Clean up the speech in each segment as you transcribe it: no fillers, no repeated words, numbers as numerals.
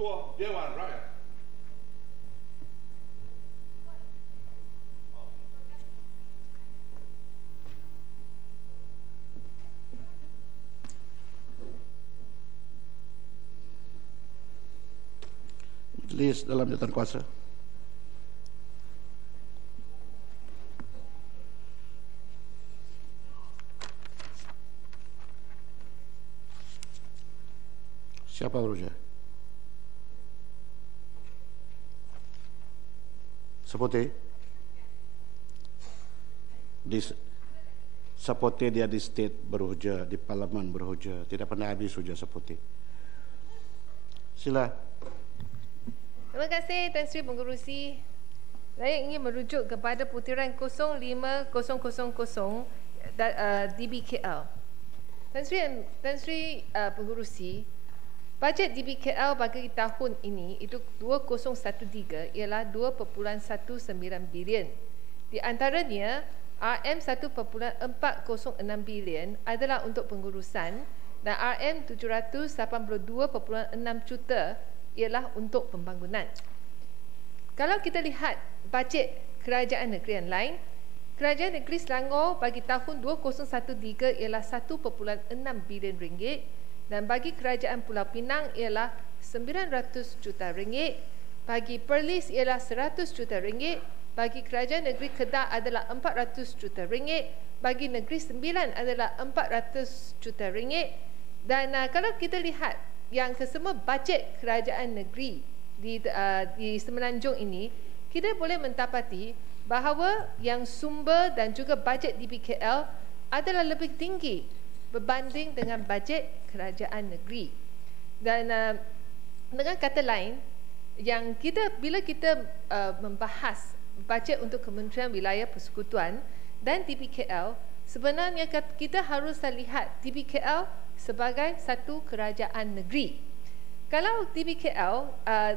Ketua Dewan Rakyat. Majelis dalam jawatan kuasa. Siapa berusaha? Sepote? Sepote dia di state berhujah, di parlimen berhujah. Tidak pernah habis hujah sepote. Sila. Terima kasih Tan Sri Pengerusi. Saya ingin merujuk kepada putiran 05000 DBKL. Tan Sri Pengerusi, bajet DBKL bagi tahun ini itu 2013 ialah 2.19 bilion. Di antaranya RM 1.406 bilion adalah untuk pengurusan dan RM 782.6 juta ialah untuk pembangunan. Kalau kita lihat bajet kerajaan negeri yang lain, kerajaan negeri Selangor bagi tahun 2013 ialah 1.6 bilion ringgit dan bagi kerajaan Pulau Pinang ialah 900 juta ringgit, bagi Perlis ialah 100 juta ringgit, bagi kerajaan negeri Kedah adalah 400 juta ringgit, bagi Negeri Sembilan adalah 400 juta ringgit. Dan kalau kita lihat yang kesemua bajet kerajaan negeri di Semenanjung ini, kita boleh mendapati bahawa yang sumber dan juga bajet DBKL adalah lebih tinggi berbanding dengan bajet kerajaan negeri. Dan dengan kata lain, yang bila kita membahas bajet untuk Kementerian Wilayah Persekutuan dan DBKL, sebenarnya kita harus lihat DBKL sebagai satu kerajaan negeri. Kalau DBKL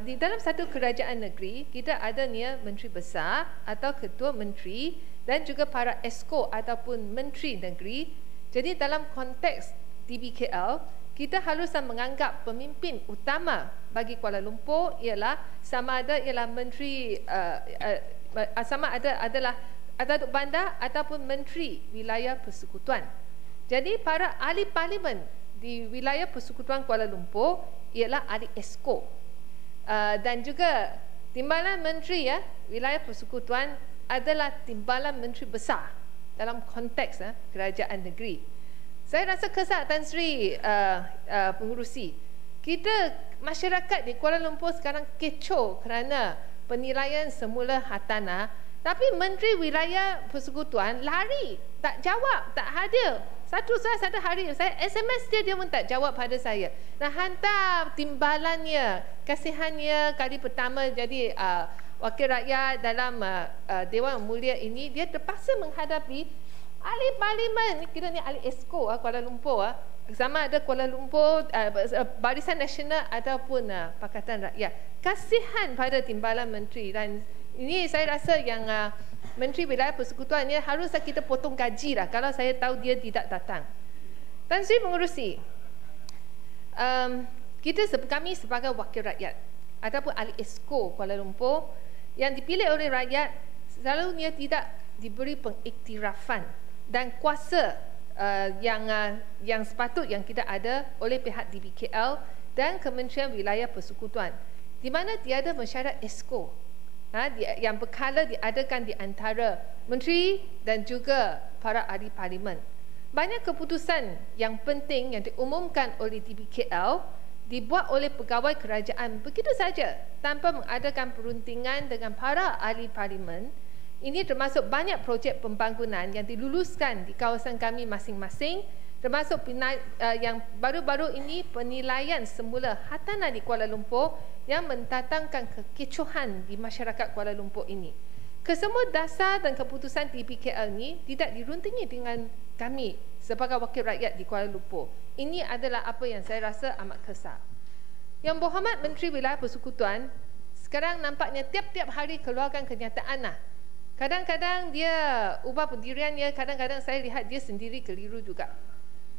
di dalam satu kerajaan negeri, kita adanya Menteri Besar atau Ketua Menteri dan juga para esko ataupun Menteri Negeri. Jadi dalam konteks DBKL, kita harus menganggap pemimpin utama bagi Kuala Lumpur ialah sama ada ialah Menteri adalah Datuk Bandar ataupun Menteri Wilayah Persekutuan. Jadi para ahli parlimen di wilayah Persekutuan Kuala Lumpur ialah ahli esko. Dan juga timbalan menteri wilayah Persekutuan adalah timbalan menteri besar dalam konteks kerajaan negeri. Saya rasa kesal Tan Sri Pengerusi. Kita masyarakat di Kuala Lumpur sekarang kecoh kerana penilaian semula hartanah, tapi Menteri Wilayah Persekutuan lari, tak jawab, tak hadir. Satu hari saya SMS dia pun tak jawab pada saya. Nah, hantar timbalannya, kasihannya kali pertama jadi wakil rakyat dalam Dewan Mulia ini, dia terpaksa menghadapi ahli parlimen, kira ni ahli esko Kuala Lumpur, sama ada Kuala Lumpur Barisan Nasional ataupun Pakatan Rakyat. Kasihan pada timbalan menteri, dan ini saya rasa yang Menteri Wilayah Persekutuan ni haruslah kita potong gaji lah kalau saya tahu dia tidak datang. Tan Sri Pengerusi, kami sebagai wakil rakyat ataupun ahli esko Kuala Lumpur yang dipilih oleh rakyat, selalunya tidak diberi pengiktirafan dan kuasa yang sepatut yang kita ada oleh pihak DBKL dan Kementerian Wilayah Persekutuan, di mana tiada mesyuarat esko yang berkala diadakan di antara menteri dan juga para ahli parlimen. Banyak keputusan yang penting yang diumumkan oleh DBKL dibuat oleh pegawai kerajaan begitu saja tanpa mengadakan perundingan dengan para ahli parlimen. Ini termasuk banyak projek pembangunan yang diluluskan di kawasan kami masing-masing, termasuk yang baru-baru ini penilaian semula hartanah di Kuala Lumpur yang mendatangkan kekecohan di masyarakat Kuala Lumpur ini. Kesemua dasar dan keputusan DBKL ini tidak dirundingi dengan kami sebagai wakil rakyat di Kuala Lumpur. Ini adalah apa yang saya rasa amat kesal. Yang Berhormat Menteri Wilayah Persekutuan sekarang nampaknya tiap-tiap hari keluarkan kenyataan lah. Kadang-kadang dia ubah pendiriannya, kadang-kadang saya lihat dia sendiri keliru juga.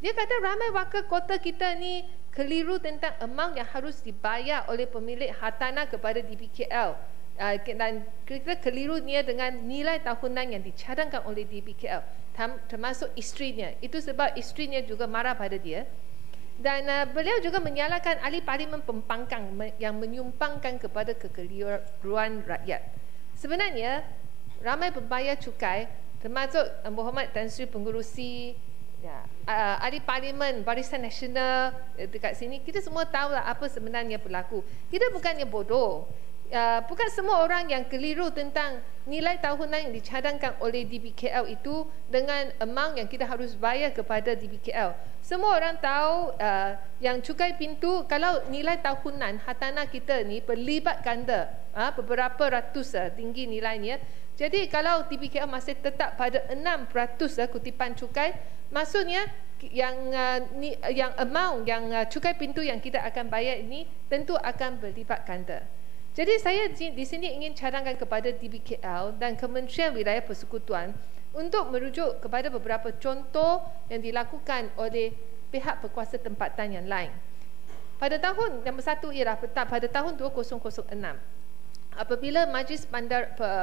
Dia kata ramai wakil kota kita ni keliru tentang amount yang harus dibayar oleh pemilik hartanah kepada DBKL. Dan kita kelirunya dengan nilai tahunan yang dicadangkan oleh DBKL, termasuk isterinya. Itu sebab isterinya juga marah pada dia. Dan beliau juga menyalahkan ahli parlimen pembangkang yang menyumbangkan kepada kekeliruan rakyat. Sebenarnya ramai pembayar cukai, termasuk Muhammad Tan Sri Pengerusi, ahli parlimen Barisan Nasional dekat sini, kita semua tahu lah apa sebenarnya berlaku. Kita bukannya bodoh. Bukan semua orang yang keliru tentang nilai tahunan yang dicadangkan oleh DBKL itu dengan amount yang kita harus bayar kepada DBKL. Semua orang tahu yang cukai pintu, kalau nilai tahunan hartanah kita ni berlipat ganda, beberapa ratus tinggi nilainya. Jadi kalau DBKL masih tetap pada 6% kutipan cukai, maksudnya yang amount yang cukai pintu yang kita akan bayar ini tentu akan berlipat ganda. Jadi saya di sini ingin cadangkan kepada DBKL dan Kementerian Wilayah Persekutuan untuk merujuk kepada beberapa contoh yang dilakukan oleh pihak berkuasa tempatan yang lain. Pada tahun nombor 1 ialah pada tahun 2006, apabila Majlis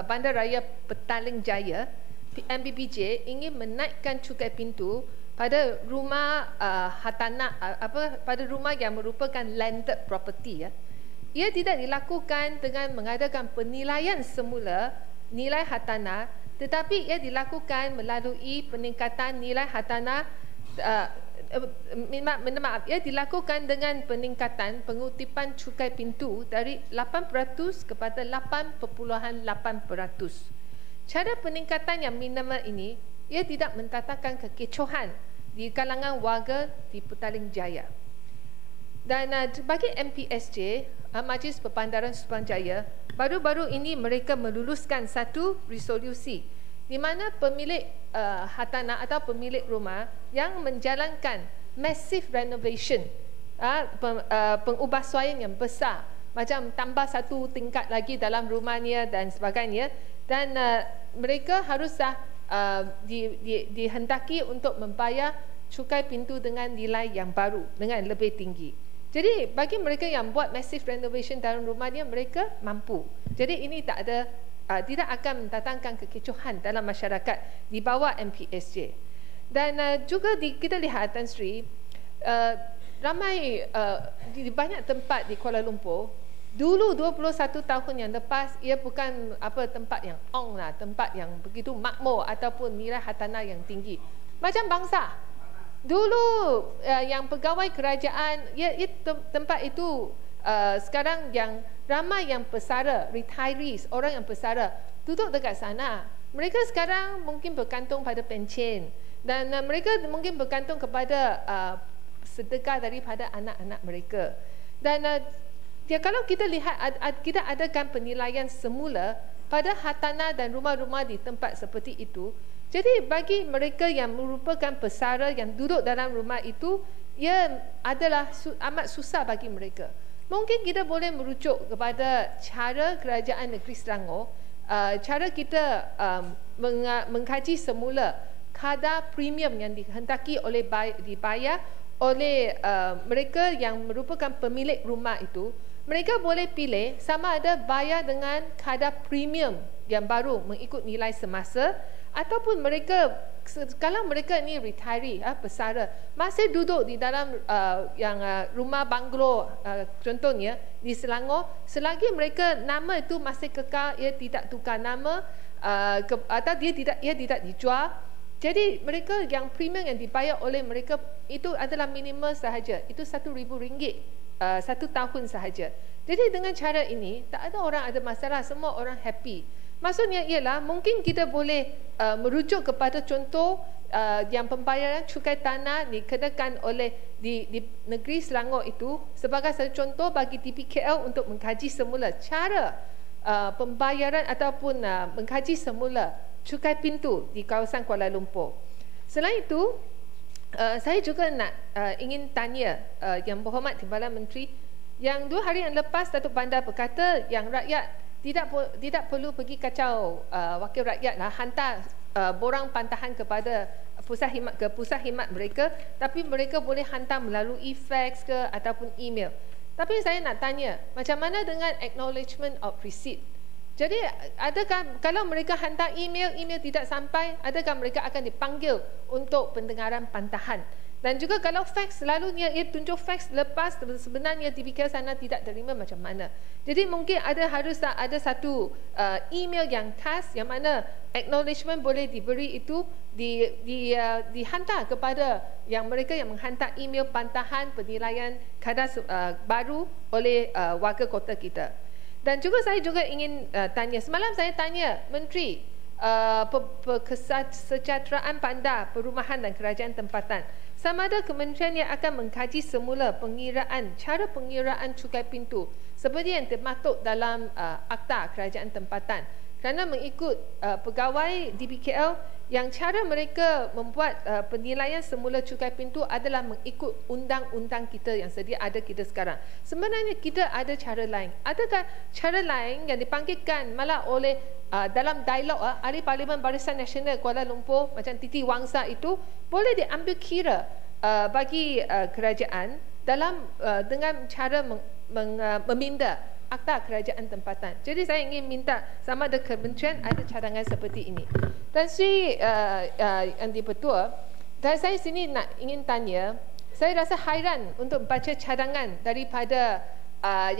Bandaraya Petaling Jaya MBBJ ingin menaikkan cukai pintu pada rumah hartanah, pada rumah yang merupakan landed property, ia tidak dilakukan dengan mengadakan penilaian semula nilai hartanah, tetapi ia dilakukan melalui peningkatan nilai hartanah. Ia dilakukan dengan peningkatan pengutipan cukai pintu dari 8% kepada 8.8%. Cara peningkatan yang minimal ini, ia tidak mendatangkan kekecohan di kalangan warga di Petaling Jaya. Dan bagi MPSJ, Majlis Perbandaran Suruhanjaya, baru-baru ini mereka meluluskan satu resolusi di mana pemilik hartanah atau pemilik rumah yang menjalankan massive renovation, pengubahsuaian yang besar, macam tambah satu tingkat lagi dalam rumahnya dan sebagainya, dan mereka haruslah dihendaki untuk membayar cukai pintu dengan nilai yang baru, dengan lebih tinggi. Jadi bagi mereka yang buat massive renovation dalam rumahnya, mereka mampu. Jadi ini tidak akan mendatangkan kekecohan dalam masyarakat di bawah MPSJ. Dan juga kita lihat Tan Sri, ramai di banyak tempat di Kuala Lumpur, dulu 21 tahun yang lepas, ia bukan tempat yang tempat yang begitu makmur ataupun nilai hartanah yang tinggi. Macam Bangsa. Dulu yang pegawai kerajaan, tempat itu sekarang yang ramai yang pesara, retirees, orang yang pesara duduk dekat sana. Mereka sekarang mungkin bergantung pada pencen, dan mereka mungkin bergantung kepada sedekah daripada anak-anak mereka. Dan kalau kita lihat, kita adakan penilaian semula pada hartanah dan rumah-rumah di tempat seperti itu. Jadi bagi mereka yang merupakan pesara yang duduk dalam rumah itu, ia adalah amat susah bagi mereka. Mungkin kita boleh merujuk kepada cara Kerajaan Negeri Selangor, cara kita mengkaji semula kadar premium yang dihendaki dibayar oleh mereka yang merupakan pemilik rumah itu. Mereka boleh pilih sama ada bayar dengan kadar premium yang baru mengikut nilai semasa, ataupun mereka, kalau mereka ni retiree, pesara, masih duduk di dalam rumah banglo, contohnya di Selangor, selagi mereka nama itu masih kekal, ia tidak tukar nama, atau ia tidak dijual. Jadi mereka yang premium yang dibayar oleh mereka itu adalah minimal sahaja, itu RM1,000 1 tahun sahaja. Jadi dengan cara ini tak ada orang ada masalah, semua orang happy. Maksudnya ialah mungkin kita boleh merujuk kepada contoh yang pembayaran cukai tanah dikenakan oleh di negeri Selangor itu sebagai satu contoh bagi DBKL untuk mengkaji semula cara pembayaran ataupun mengkaji semula cukai pintu di kawasan Kuala Lumpur. Selain itu, saya juga ingin tanya Yang Berhormat Timbalan Menteri, yang 2 hari yang lepas Datuk Bandar berkata yang rakyat tidak perlu pergi kacau wakil rakyat lah, hantar borang pantahan kepada pusat khidmat mereka, tapi mereka boleh hantar melalui fax ke ataupun email. Tapi saya nak tanya, macam mana dengan acknowledgement of receipt? Jadi adakah kalau mereka hantar email tidak sampai, adakah mereka akan dipanggil untuk pendengaran pantahan? Dan juga kalau fax, selalunya ia tunjuk fax lepas sebenarnya DBKL sana tidak terima, macam mana? Jadi mungkin harus ada satu email yang khas yang mana acknowledgement boleh diberi itu dihantar kepada yang mereka yang menghantar email pantahan penilaian kadar baru oleh warga kota kita. Dan juga saya juga ingin tanya, semalam saya tanya Menteri Kesejahteraan Bandar, Perumahan dan Kerajaan Tempatan, sama ada kementerian yang akan mengkaji semula cara pengiraan cukai pintu seperti yang termaktub dalam Akta Kerajaan Tempatan. Kerana mengikut pegawai DBKL yang cara mereka membuat penilaian semula cukai pintu adalah mengikut undang-undang kita yang sedia ada kita sekarang. Sebenarnya kita ada cara lain. Adakah cara lain yang dipanggilkan malah oleh dalam dialog Ahli Parlimen Barisan Nasional Kuala Lumpur macam Titi Wangsa itu boleh diambil kira bagi kerajaan dalam dengan cara meminda Akta Kerajaan Tempatan. Jadi saya ingin minta sama ada kementerian ada cadangan seperti ini. Dan Sri Yang di-Pertua, dan saya sini ingin tanya, saya rasa hairan untuk baca cadangan daripada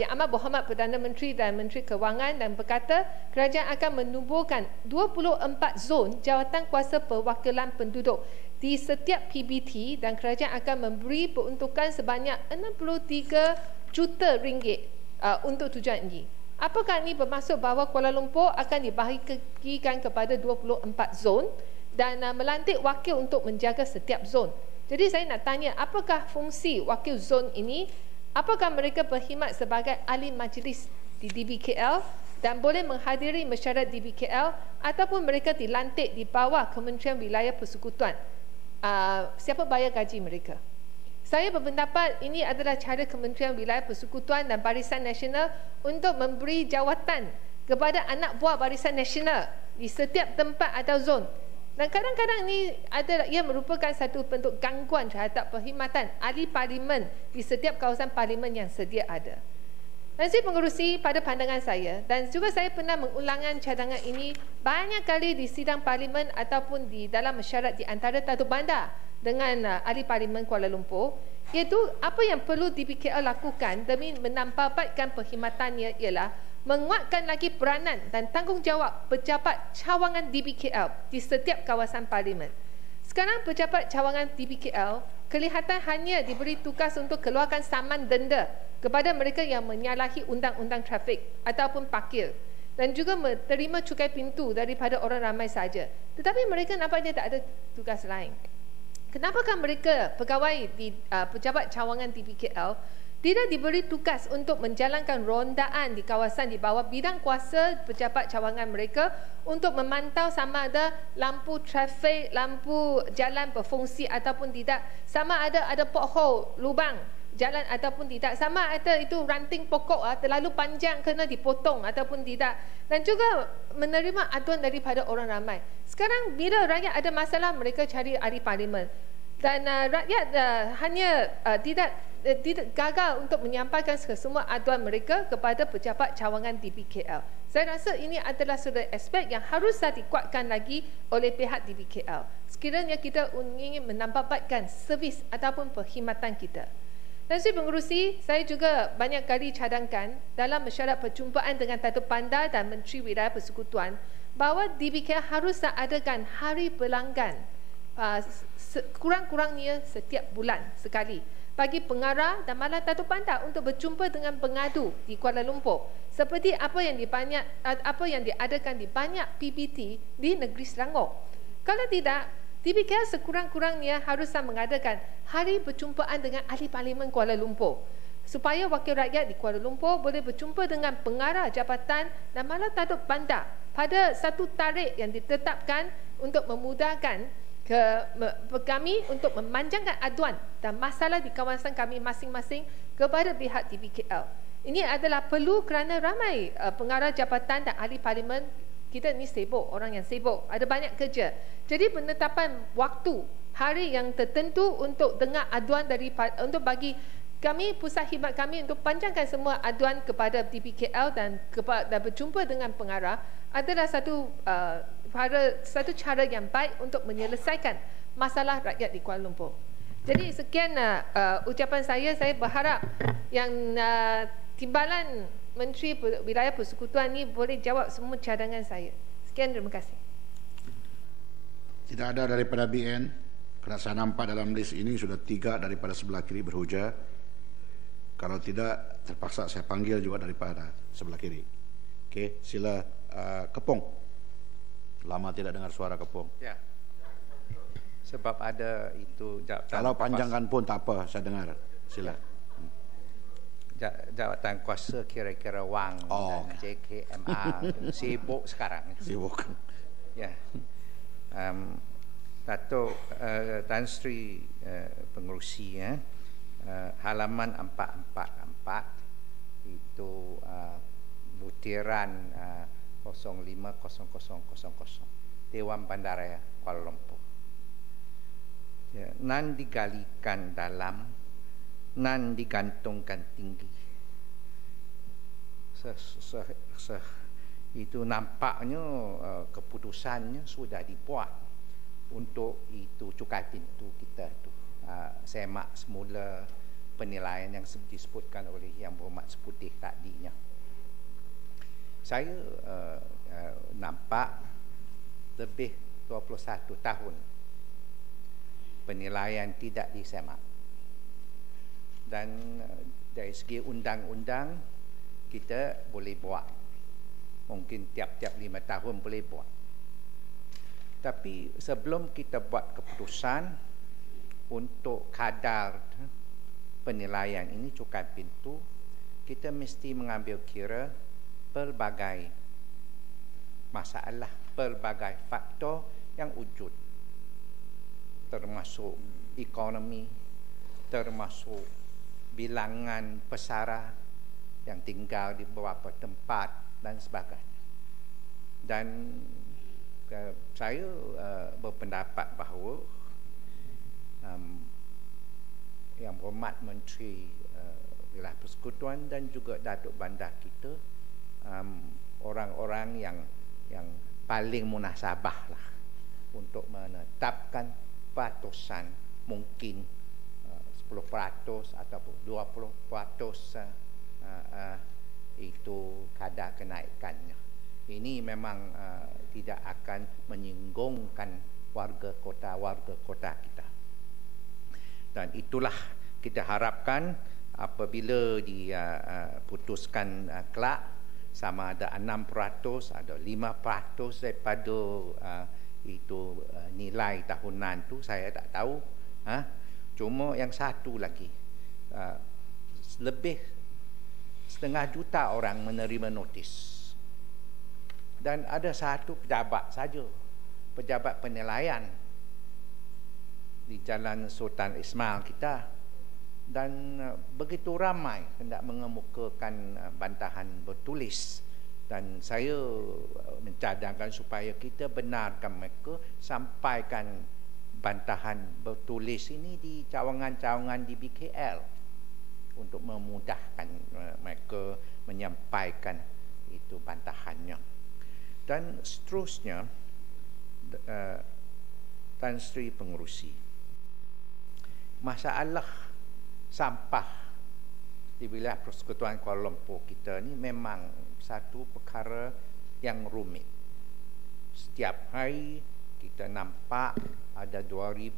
Yang Amat Berhormat Perdana Menteri dan Menteri Kewangan dan berkata kerajaan akan menubuhkan 24 zon jawatan kuasa perwakilan penduduk di setiap PBT dan kerajaan akan memberi peruntukan sebanyak 63 juta ringgit untuk tujuan ini. Apakah ini bermaksud bahawa Kuala Lumpur akan dibahagikan kepada 24 zon dan melantik wakil untuk menjaga setiap zon? Jadi saya nak tanya, apakah fungsi wakil zon ini? Apakah mereka berkhidmat sebagai ahli majlis di DBKL dan boleh menghadiri mesyuarat DBKL ataupun mereka dilantik di bawah Kementerian Wilayah Persekutuan? Siapa bayar gaji mereka? Saya berpendapat ini adalah cara Kementerian Wilayah Persekutuan dan Barisan Nasional untuk memberi jawatan kepada anak buah Barisan Nasional di setiap tempat atau zon. Dan kadang-kadang ia merupakan satu bentuk gangguan terhadap perkhidmatan ahli parlimen di setiap kawasan parlimen yang sedia ada. Dan saya pengerusi, pada pandangan saya, dan juga saya pernah mengulangan cadangan ini banyak kali di sidang parlimen ataupun di dalam mesyuarat di antara Datuk Bandar dengan ahli parlimen Kuala Lumpur, iaitu apa yang perlu DBKL lakukan demi menampakkan perkhidmatannya ialah menguatkan lagi peranan dan tanggungjawab pejabat cawangan DBKL di setiap kawasan parlimen. Sekarang pejabat cawangan DBKL kelihatan hanya diberi tugas untuk keluarkan saman denda kepada mereka yang menyalahi undang-undang trafik ataupun parkir dan juga menerima cukai pintu daripada orang ramai saja. Tetapi mereka nampaknya tak ada tugas lain. Kenapakah mereka pegawai di pejabat cawangan DBKL tidak diberi tugas untuk menjalankan rondaan di kawasan di bawah bidang kuasa pejabat cawangan mereka untuk memantau sama ada lampu trafik, lampu jalan berfungsi ataupun tidak, sama ada pothole, lubang jalan ataupun tidak, sama ada itu ranting pokok terlalu panjang kena dipotong ataupun tidak, dan juga menerima aduan daripada orang ramai. Sekarang bila rakyat ada masalah, mereka cari ahli parlimen dan rakyat hanya tidak gagal untuk menyampaikan semua aduan mereka kepada pejabat cawangan DBKL. Saya rasa ini adalah satu aspek yang harus dikuatkan lagi oleh pihak DBKL sekiranya kita ingin menampakkan servis ataupun perkhidmatan kita. Dan saya pengerusi, saya juga banyak kali cadangkan dalam mesyuarat perjumpaan dengan Datuk Bandar dan Menteri Wilayah Persekutuan bahawa DBKL harus adakan hari pelanggan kurang-kurangnya setiap bulan sekali bagi pengarah dan malah Datuk Bandar untuk berjumpa dengan pengadu di Kuala Lumpur seperti apa yang diadakan di banyak PBT di negeri Selangor. Kalau tidak, DBKL sekurang-kurangnya harus mengadakan hari perjumpaan dengan ahli parlimen Kuala Lumpur supaya wakil rakyat di Kuala Lumpur boleh berjumpa dengan pengarah jabatan dan malah Datuk Bandar pada satu tarikh yang ditetapkan untuk memudahkan kami untuk memanjangkan aduan dan masalah di kawasan kami masing-masing kepada pihak DBKL. Ini adalah perlu kerana ramai pengarah jabatan dan ahli parlimen kita ni sibuk, orang yang sibuk, ada banyak kerja. Jadi penetapan waktu hari yang tertentu untuk dengar aduan untuk bagi kami, pusat khidmat kami untuk panjangkan semua aduan kepada DPKL dan berjumpa dengan pengarah adalah satu cara yang baik untuk menyelesaikan masalah rakyat di Kuala Lumpur. Jadi sekian ucapan saya berharap yang Timbalan Menteri Wilayah Persekutuan ni boleh jawab semua cadangan saya. Sekian, terima kasih. Tidak ada daripada BN. Kerana saya nampak dalam list ini sudah 3 daripada sebelah kiri berhujah. Kalau tidak, terpaksa saya panggil juga daripada sebelah kiri. Okey, sila Kepong. Lama tidak dengar suara Kepong. Ya. Sebab ada itu jawatan. Kalau panjangkan pun tak apa, saya dengar. Sila. Jawatan kuasa kira-kira Wang dan JKMR sibuk sekarang. Sibuk. Ya. Datuk Tan Sri Pengerusi halaman 444 itu butiran 050000 Dewan Bandaraya Kuala Lumpur. Ya, nan digalikan dalam, nan digantungkan tinggi. Itu nampaknya keputusannya sudah dibuat untuk itu cukai pintu kita tu. Semak semula penilaian yang disebutkan oleh Yang Berhormat Seputih tadinya. Saya nampak lebih 21 tahun penilaian tidak disemak. Dan dari segi undang-undang kita boleh buat. Mungkin tiap-tiap 5 tahun boleh buat. Tapi sebelum kita buat keputusan untuk kadar penilaian ini cukai pintu, kita mesti mengambil kira pelbagai masalah, pelbagai faktor yang wujud, termasuk ekonomi, termasuk bilangan pesara yang tinggal di beberapa tempat dan sebagainya. Dan saya berpendapat bahawa Yang Berhormat Menteri Wilayah Persekutuan dan juga Datuk Bandar kita orang-orang yang paling munasabah lah untuk menetapkan batasan mungkin 10% ataupun 20% itu kadar kenaikannya. Ini memang tidak akan menyinggungkan warga kota kita. Dan itulah kita harapkan apabila diputuskan kelak sama ada 6%, ada 5% daripada itu nilai tahunan tu saya tak tahu. Cuma yang satu lagi, lebih 500,000 orang menerima notis. Dan ada satu pejabat saja, pejabat penilaian di Jalan Sultan Ismail kita, dan begitu ramai hendak mengemukakan bantahan bertulis, dan saya mencadangkan supaya kita benarkan mereka sampaikan bantahan bertulis ini di cawangan-cawangan di BKL untuk memudahkan mereka menyampaikan itu bantahannya. Dan seterusnya, Tan Sri Pengerusi, masalah sampah di wilayah Persekutuan Kuala Lumpur kita ni memang satu perkara yang rumit. Setiap hari kita nampak ada 2,000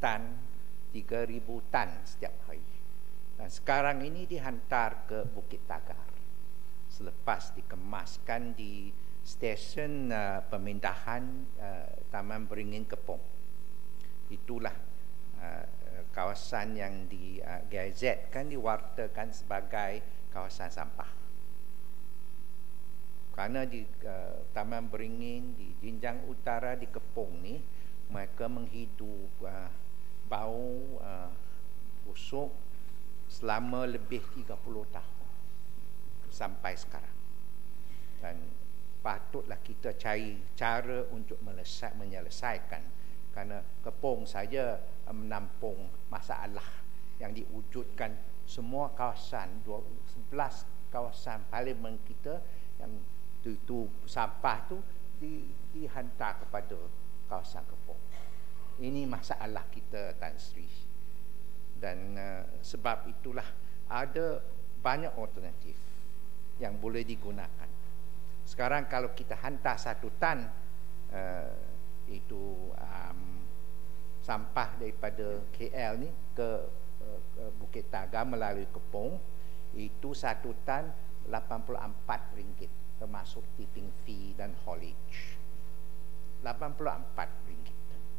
tan, 3,000 tan setiap hari. Dan sekarang ini dihantar ke Bukit Tagar selepas dikemaskan di stesen pemindahan Taman Beringin Kepong. Itulah kawasan yang digazetkan, diwartakan sebagai kawasan sampah. Kerana di Taman Beringin, di Jinjang Utara, di Kepong ni, mereka menghidup bau busuk selama lebih 30 tahun sampai sekarang. Dan patutlah kita cari cara untuk menyelesaikan Kerana Kepong saja menampung masalah yang diwujudkan semua kawasan, 11 kawasan parlimen kita yang itu sampah tu dihantar kepada kawasan Kepong. Ini masalah kita, Tan Sri. Dan sebab itulah ada banyak alternatif yang boleh digunakan. Sekarang kalau kita hantar 1 tan itu sampah daripada KL ni ke Bukit Tagar melalui Kepong, itu 1 tan RM84 termasuk tipping fee dan haulage. RM84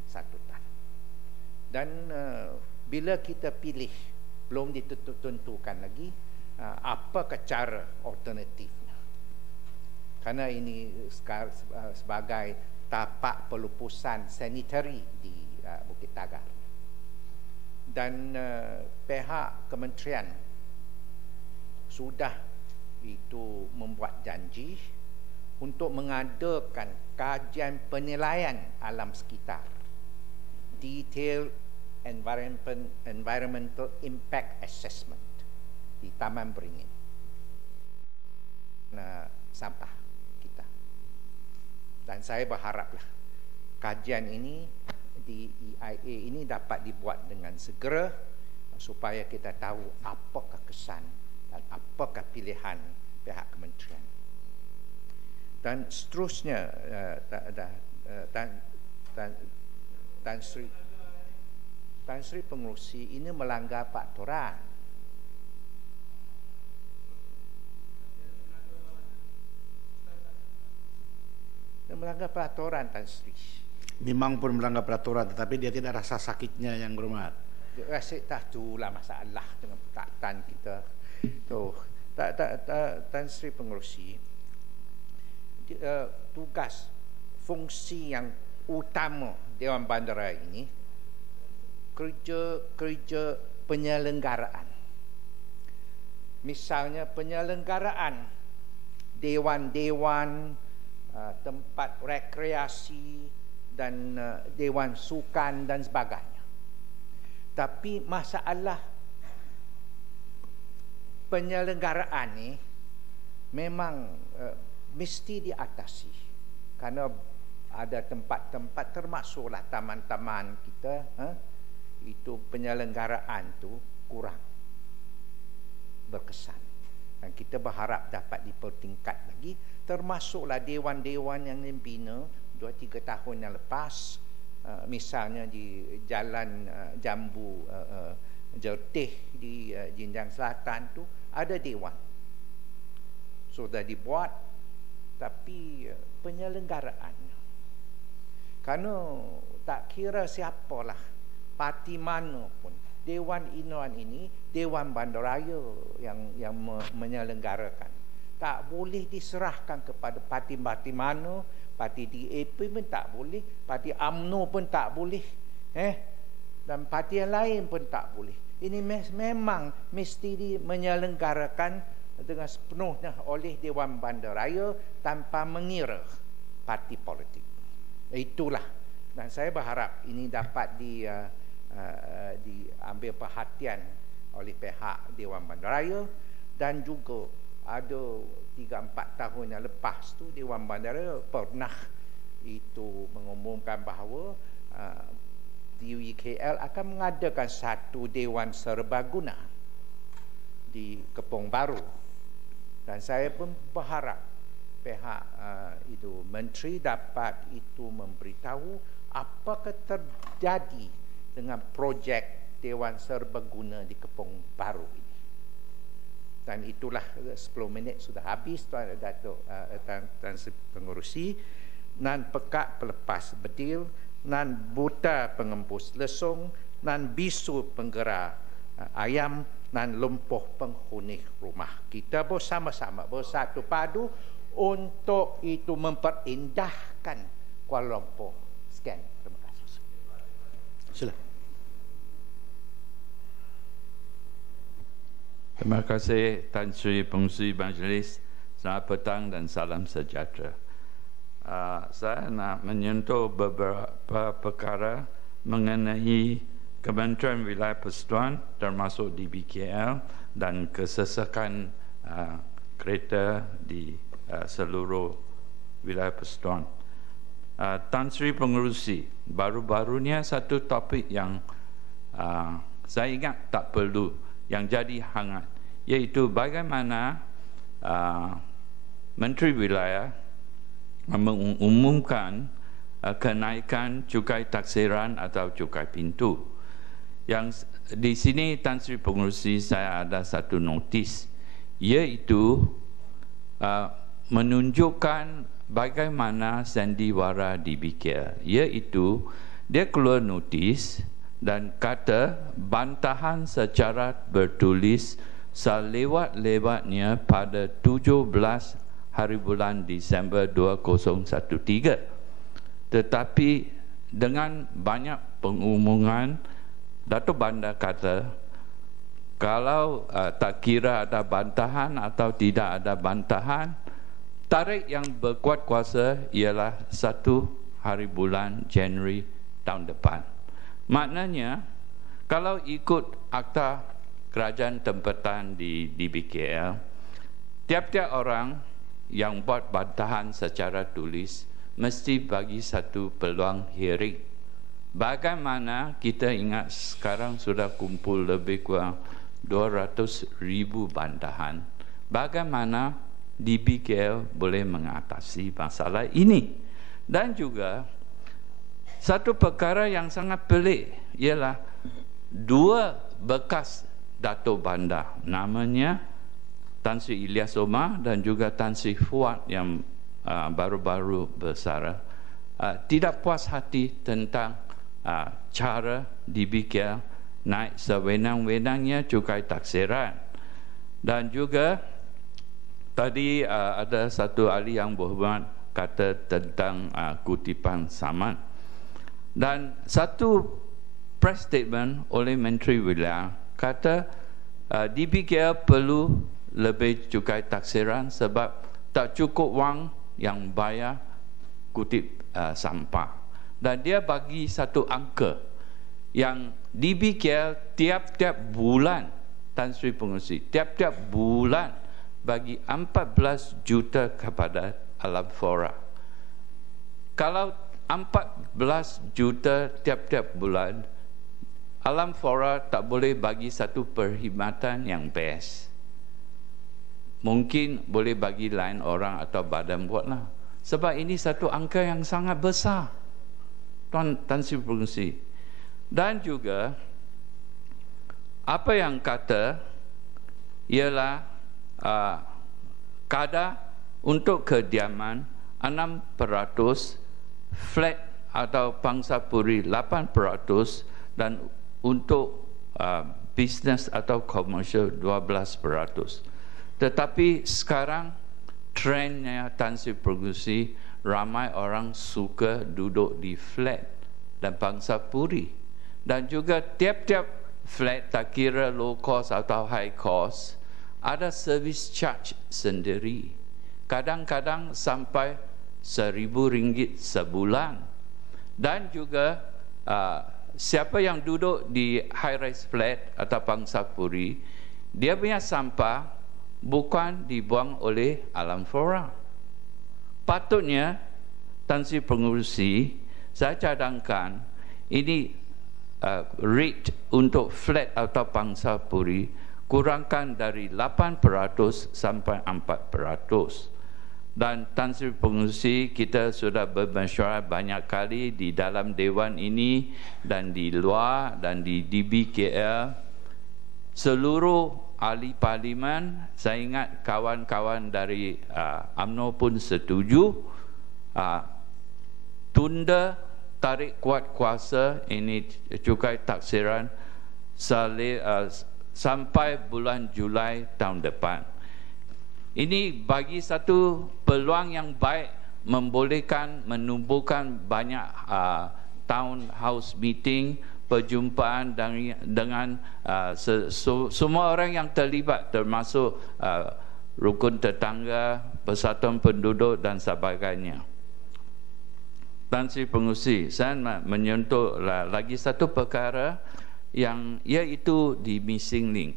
1 tan. Dan bila kita pilih, belum ditentukan lagi apakah cara alternatifnya. Kerana ini sebagai tapak pelupusan sanitary di Bukit Tagar. Dan pihak kementerian sudah itu membuat janji untuk mengadakan kajian penilaian alam sekitar, detailed environmental impact assessment di Taman Beringin sampah kita. Dan saya berharaplah kajian ini di EIA ini dapat dibuat dengan segera supaya kita tahu apakah kesan dan apakah pilihan pihak kementerian. Dan seterusnya Tan Sri Pengerusi, ini melanggar peraturan. Dia melanggar peraturan, Tan Sri. Memang pun melanggar peraturan, tetapi dia tidak rasa sakitnya, Yang Berhormat. Dia rasa tak itulah masalah dengan perkataan kita. Tan Sri Pengerusi, tugas fungsi yang utama Dewan Bandaraya ini kerja penyelenggaraan. Misalnya penyelenggaraan dewan-dewan, tempat rekreasi dan dewan sukan dan sebagainya. Tapi masalah penyelenggaraan ni memang mesti diatasi, kerana ada tempat-tempat termasuklah taman-taman kita, itu penyelenggaraan tu kurang berkesan, dan kita berharap dapat dipertingkat lagi, termasuklah dewan-dewan yang dibina 2-3 tahun yang lepas, misalnya di Jalan Jambu Jertih di Jinjang Selatan tu ada dewan sudah dibuat, tapi penyelenggaraan kerana tak kira siapalah, parti mana pun, Dewan Inuan ini Dewan Bandaraya yang menyelenggarakan. Tak boleh diserahkan kepada parti-parti mana, parti DAP pun tak boleh, parti UMNO pun tak boleh, dan parti yang lain pun tak boleh. Ini memang mesti menyelenggarakan dengan sepenuhnya oleh Dewan Bandaraya tanpa mengira parti politik. Itulah, dan saya berharap ini dapat diambil perhatian oleh pihak Dewan Bandaraya. Dan juga ada 3-4 tahun yang lepas tu Dewan Bandaraya pernah itu mengumumkan bahawa DUI-KL akan mengadakan satu Dewan Serbaguna di Kepong Baru. Dan saya pun berharap pihak itu menteri dapat itu memberitahu apakah terjadi dengan projek Dewan Serbaguna di Kepong Baru ini. Dan itulah 10 minit sudah habis, Tuan Datuk Tan Sri Pengerusi. Nan pekak pelepas bedil, nan buta pengembus lesung, nan bisu penggerak ayam, nan lumpuh penghuni rumah. Kita bersama-sama bersatu padu untuk itu memperindahkan Kuala Lumpur. Sekian, terima kasih. Sila. Terima kasih Tan Sri Pengerusi Majlis. Selamat petang dan salam sejahtera. saya nak menyentuh beberapa perkara mengenai Kementerian Wilayah Persekutuan termasuk DBKL dan kesesakan kereta di seluruh wilayah persekutuan. Tan Sri Pengerusi, baru-barunya satu topik yang saya ingat tak perlu, yang jadi hangat, iaitu bagaimana Menteri Wilayah mengumumkan kenaikan cukai taksiran atau cukai pintu. Yang di sini Tan Sri Pengerusi saya ada satu notis, iaitu menunjukkan bagaimana sandiwara DBKL, iaitu dia keluar notis dan kata bantahan secara bertulis selewat-lewatnya pada 17 hari bulan Disember 2013. Tetapi dengan banyak pengumuman, Datuk Bandar kata kalau tak kira ada bantahan atau tidak ada bantahan, tarikh yang berkuat kuasa ialah 1 hari bulan Januari tahun depan. Maknanya kalau ikut Akta Kerajaan Tempatan di DBKL, tiap-tiap orang yang buat bantahan secara tulis mesti bagi satu peluang hearing. Bagaimana kita ingat sekarang sudah kumpul lebih kurang 200,000 bantahan. Bagaimana DBKL boleh mengatasi masalah ini? Dan juga satu perkara yang sangat pelik ialah dua bekas Datuk Bandar, namanya Tan Sri Ilyas Omar dan juga Tan Sri Fuad yang baru-baru bersara, tidak puas hati tentang cara DBKL naik sewenang-wenangnya cukai taksiran. Dan juga tadi ada satu ahli yang berhormat kata tentang kutipan saman. Dan satu press statement oleh Menteri Wilayah kata DBKL perlu lebih cukai taksiran sebab tak cukup wang yang bayar kutip sampah. Dan dia bagi satu angka yang DBKL tiap-tiap bulan, Tan Sri Pengerusi, tiap-tiap bulan bagi 14 juta kepada Alam Fora. Kalau 14 juta tiap-tiap bulan, Alam Fora tak boleh bagi satu perkhidmatan yang best. Mungkin boleh bagi lain orang atau badan buatlah. Sebab ini satu angka yang sangat besar, Tuan Tan Sri Pengerusi. Dan juga apa yang kata ialah kadar untuk kediaman 6%, flat atau pangsapuri 8%, dan untuk bisnes atau komersial 12%. Tetapi sekarang trendnya Tan Sri Pengerusi, ramai orang suka duduk di flat dan pangsapuri. Dan juga tiap-tiap flat, tak kira low cost atau high cost, ada service charge sendiri. Kadang-kadang sampai RM1,000 sebulan. Dan juga siapa yang duduk di high rise flat atau pangsapuri, dia punya sampah bukan dibuang oleh Alam Fora. Patutnya Tan Sri Pengerusi, saya cadangkan ini rate untuk flat atau pangsapuri kurangkan dari 8% sampai 4%. Dan Tan Sri Pengerusi, kita sudah bermesyuarat banyak kali di dalam Dewan ini dan di luar dan di DBKL. Seluruh ahli parlimen, saya ingat kawan-kawan dari UMNO pun setuju tunda tarik kuat kuasa ini cukai taksiran sampai bulan Julai tahun depan. Ini bagi satu peluang yang baik, membolehkan menumbuhkan banyak townhouse meeting, perjumpaan dengan semua orang yang terlibat, termasuk rukun tetangga, persatuan penduduk dan sebagainya. Tan Sri Pengerusi, saya menyentuh lagi satu perkara yang iaitu di missing link.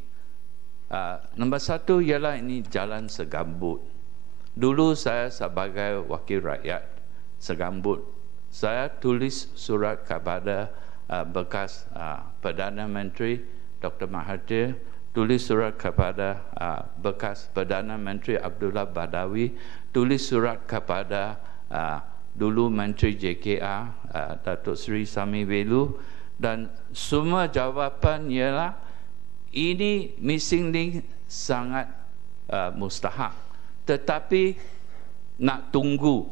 Nombor satu ialah ini jalan Segambut. Dulu saya sebagai wakil rakyat Segambut, saya tulis surat kepada bekas Perdana Menteri Dr. Mahathir, tulis surat kepada bekas Perdana Menteri Abdullah Badawi, tulis surat kepada dulu Menteri JKR Datuk Seri Sami Velu, dan semua jawapan ialah ini missing link sangat mustahak, tetapi nak tunggu.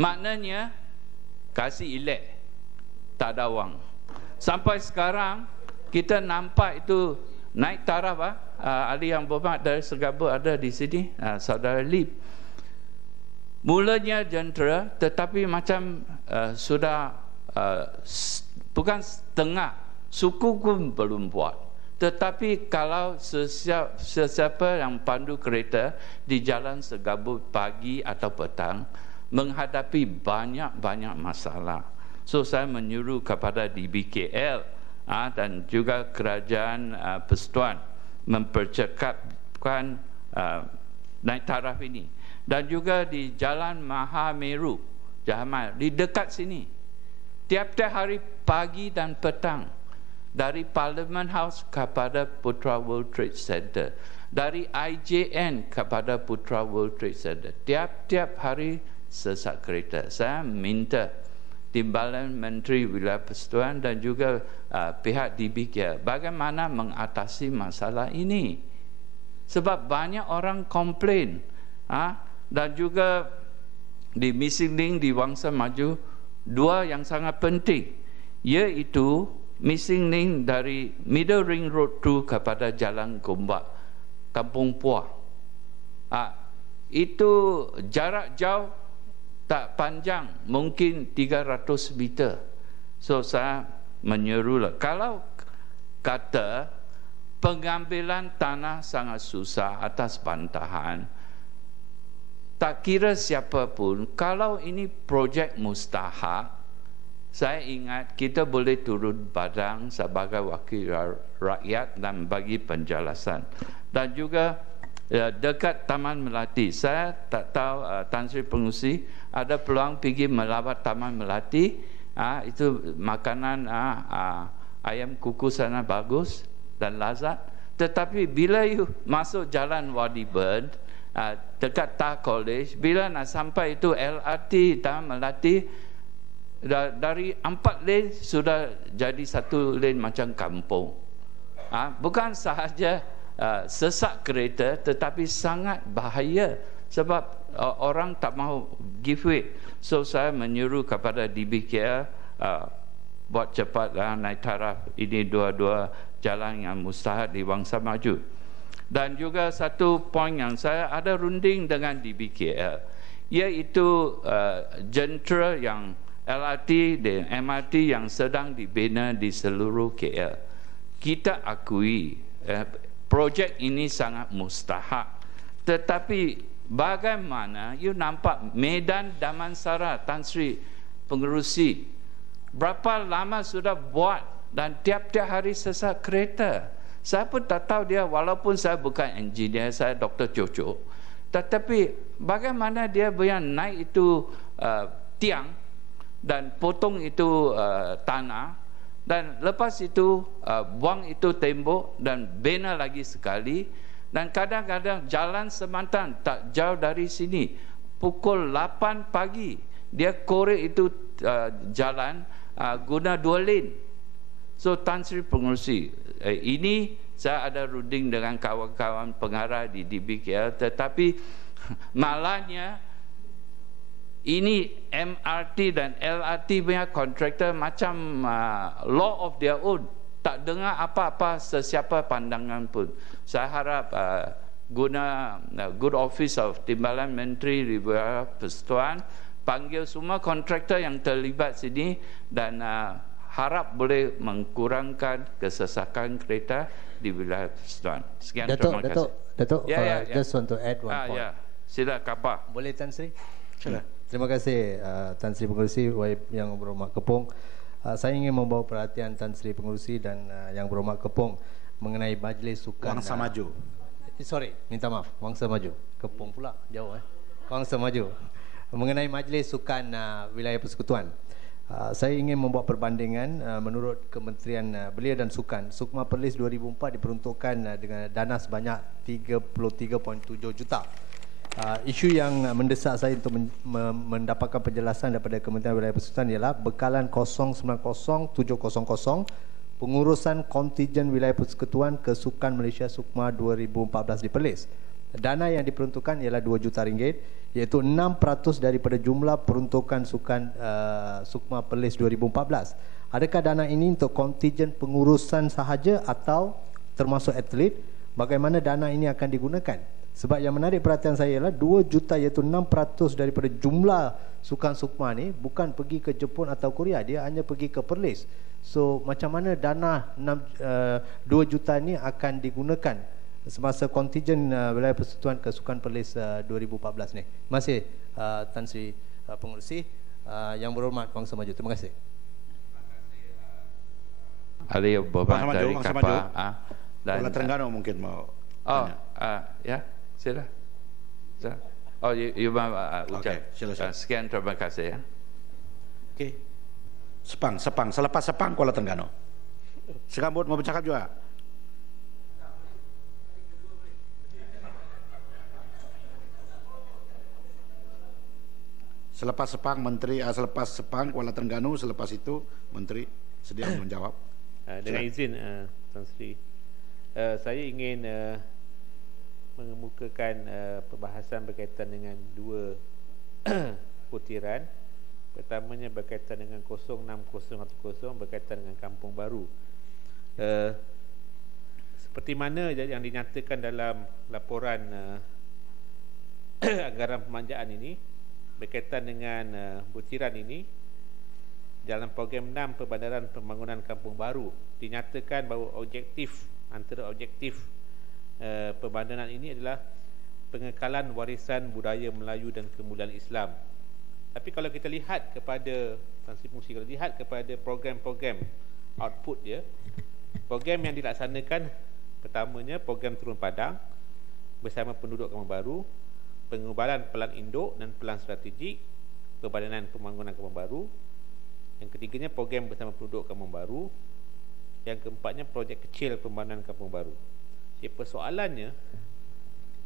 Maknanya kasih elek, tak ada wang. Sampai sekarang kita nampak itu naik taraf. Ahli yang berhormat dari Segambut ada di sini, Saudara Lip. Mulanya jentera, tetapi macam sudah bukan setengah, suku pun belum buat. Tetapi kalau sesiapa yang pandu kereta di jalan Segambut pagi atau petang menghadapi banyak masalah. So saya menyuruh kepada DBKL dan juga Kerajaan Persekutuan mempercekapkan naik taraf ini. Dan juga di Jalan Mahameru, Jahamal, di dekat sini, tiap-tiap hari pagi dan petang, dari Parliament House kepada Putra World Trade Center, dari IJN kepada Putra World Trade Center, tiap-tiap hari sesak kereta. Saya minta Timbalan Menteri Wilayah Persekutuan dan juga pihak DBK bagaimana mengatasi masalah ini, sebab banyak orang komplain. Dan juga di missing link di Wangsa Maju, dua yang sangat penting, iaitu missing link dari Middle Ring Road 2 kepada Jalan Gombak, Kampung Puah. Itu jarak jauh, tak panjang, mungkin 300 meter. So saya menyerulah, kalau kata pengambilan tanah sangat susah atas bantahan, tak kira siapapun, kalau ini projek mustahak, saya ingat kita boleh turun padang sebagai wakil rakyat dan bagi penjelasan. Dan juga dekat Taman Melati, saya tak tahu Tan Sri Pengerusi ada peluang pergi melawat Taman Melati. Itu makanan ayam kuku sana bagus dan lazat. Tetapi bila you masuk jalan Wadi Bird, dekat Tar College, bila nak sampai itu LRT Taman Melati, dari 4 lane sudah jadi 1 lane macam kampung. Bukan sahaja sesak kereta, tetapi sangat bahaya sebab orang tak mahu give way. So saya menyuruh kepada DBKL buat cepat naik taraf ini dua-dua jalan yang mustahak di Wangsa Maju. Dan juga satu poin yang saya ada runding dengan DBKL, iaitu jentera yang LRT dan MRT yang sedang dibina di seluruh KL. Kita akui projek ini sangat mustahak, tetapi bagaimana you nampak Medan Damansara, Tan Sri Pengerusi, berapa lama sudah buat dan tiap-tiap hari sesak kereta. Saya pun tak tahu dia, walaupun saya bukan engineer, saya Dr. Cocok, tetapi bagaimana dia boleh naik itu tiang dan potong itu tanah, dan lepas itu buang itu tembok dan bina lagi sekali. Dan kadang-kadang jalan Semantan tak jauh dari sini, pukul 8 pagi dia korek itu jalan guna 2 lane. So Tan Sri Pengerusi, ini saya ada runding dengan kawan-kawan pengarah di DBKL, tetapi malahnya ini MRT dan LRT punya kontraktor macam law of their own, tak dengar apa-apa sesiapa pandangan pun. Saya harap guna good office of Timbalan Menteri Wilayah Persekutuan panggil semua kontraktor yang terlibat sini dan harap boleh mengkurangkan kesesakan kereta di wilayah Persekutuan. Sekian, terima kasih. Datuk, just want to add one point. Sila Kapah. Boleh Tan Sri? Sila. Terima kasih Tan Sri Pengerusi Yang Berhormat Kepong. Saya ingin membawa perhatian Tan Sri Pengerusi dan Yang Berhormat Kepong mengenai Majlis Sukan Wangsa Maju. Minta maaf, Wangsa Maju. Kepong pula, jauh Wangsa Maju. Mengenai Majlis Sukan Wilayah Persekutuan. Saya ingin membuat perbandingan menurut Kementerian Belia dan Sukan. Sukma Perlis 2004 diperuntukkan dengan dana sebanyak 33.7 juta. Isu yang mendesak saya untuk mendapatkan penjelasan daripada Kementerian Wilayah Persekutuan ialah bekalan 090700 pengurusan kontijen wilayah persekutuan ke Sukan Malaysia Sukma 2014 di Perlis. Dana yang diperuntukkan ialah RM2 juta, iaitu 6% daripada jumlah peruntukan Sukan Sukma Perlis 2014. Adakah dana ini untuk kontijen pengurusan sahaja atau termasuk atlet? Bagaimana dana ini akan digunakan? Sebab yang menarik perhatian saya ialah 2 juta iaitu 6% daripada jumlah Sukan Sukma ni bukan pergi ke Jepun atau Korea, dia hanya pergi ke Perlis. So macam mana dana 2 juta ni akan digunakan semasa kontijen wilayah persekutuan ke Sukan Perlis 2014 ni? Terima kasih Tan Sri Pengerusi. Yang Berhormat Wangsa Maju, terima kasih. Ada beban dari kapal dan Kuala Terengganu mungkin mau ya, sila. Oh, you ucap. Okay, silakan. Sekian, terima kasih ya. Okey. Sepang, selepas Sepang Kuala Terengganu. Segambut mau bercakap juga. Selepas Sepang Menteri, selepas Sepang Kuala Terengganu, selepas itu Menteri sedia untuk menjawab. Dengan izin Tan Sri, saya ingin mengemukakan perbahasan berkaitan dengan dua putiran. Pertamanya berkaitan dengan 060110 berkaitan dengan Kampung Baru. Seperti mana yang dinyatakan dalam laporan anggaran pemanjaan ini berkaitan dengan butiran ini, dalam program 6 Perbandaran Pembangunan Kampung Baru dinyatakan bahawa antara objektif perbandaran ini adalah pengekalan warisan budaya Melayu dan kemuliaan Islam. Tapi kalau kita lihat kepada Tan Sri Pengerusi, kalau lihat kepada program-program output dia, program yang dilaksanakan pertamanya program Turun Padang bersama penduduk Kampung Baru, pengubalan pelan induk dan pelan strategik Perbandaran Pembangunan Kampung Baru. Yang ketiganya program bersama penduduk Kampung Baru. Yang keempatnya projek kecil Pembandaran Kampung Baru. Jadi persoalannya,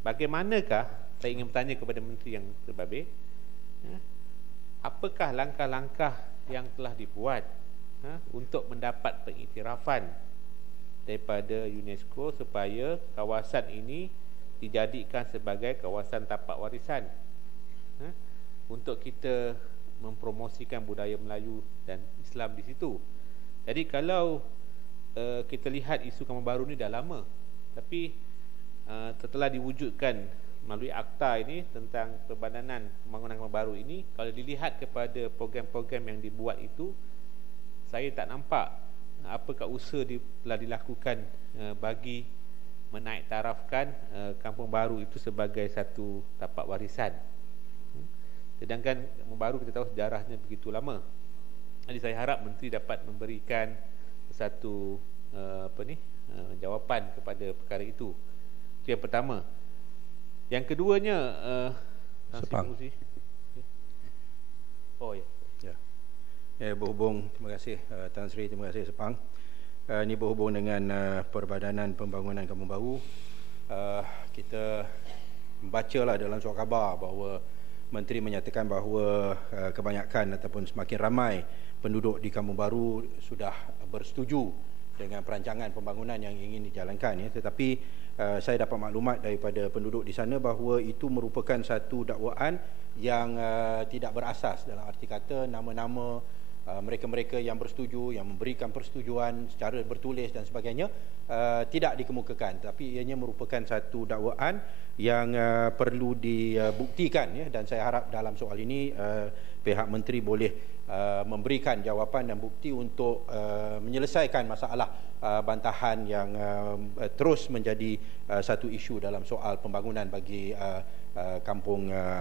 bagaimanakah, saya ingin bertanya kepada Menteri yang terbabit, apakah langkah-langkah yang telah dibuat untuk mendapat pengiktirafan daripada UNESCO supaya kawasan ini dijadikan sebagai kawasan tapak warisan, untuk kita mempromosikan budaya Melayu dan Islam di situ. Jadi kalau kita lihat isu Kampung Baru ni dah lama, tapi setelah diwujudkan melalui akta ini tentang Perbandaran Pembangunan Kampung Baru ini, kalau dilihat kepada program-program yang dibuat itu, saya tak nampak apakah usaha telah dilakukan bagi menaik tarafkan Kampung Baru itu sebagai satu tapak warisan. Sedangkan Kampung Baru kita tahu sejarahnya begitu lama. Jadi saya harap Menteri dapat memberikan satu jawapan kepada perkara itu. Itu yang pertama. Yang keduanya Sepang. Oh ya. Berhubung, terima kasih Tan Sri, terima kasih Sepang. Ini berhubung dengan Perbadanan Pembangunan Kampung Baru. Kita membacalah dalam surat khabar bahawa Menteri menyatakan bahawa kebanyakan ataupun semakin ramai penduduk di Kampung Baru sudah bersetuju dengan perancangan pembangunan yang ingin dijalankan, ya. Tetapi saya dapat maklumat daripada penduduk di sana bahawa itu merupakan satu dakwaan yang tidak berasas, dalam arti kata nama-nama mereka-mereka yang bersetuju, yang memberikan persetujuan secara bertulis dan sebagainya tidak dikemukakan, tapi ianya merupakan satu dakwaan yang perlu dibuktikan, ya. Dan saya harap dalam soal ini pihak menteri boleh memberikan jawapan dan bukti untuk menyelesaikan masalah bantahan yang terus menjadi satu isu dalam soal pembangunan bagi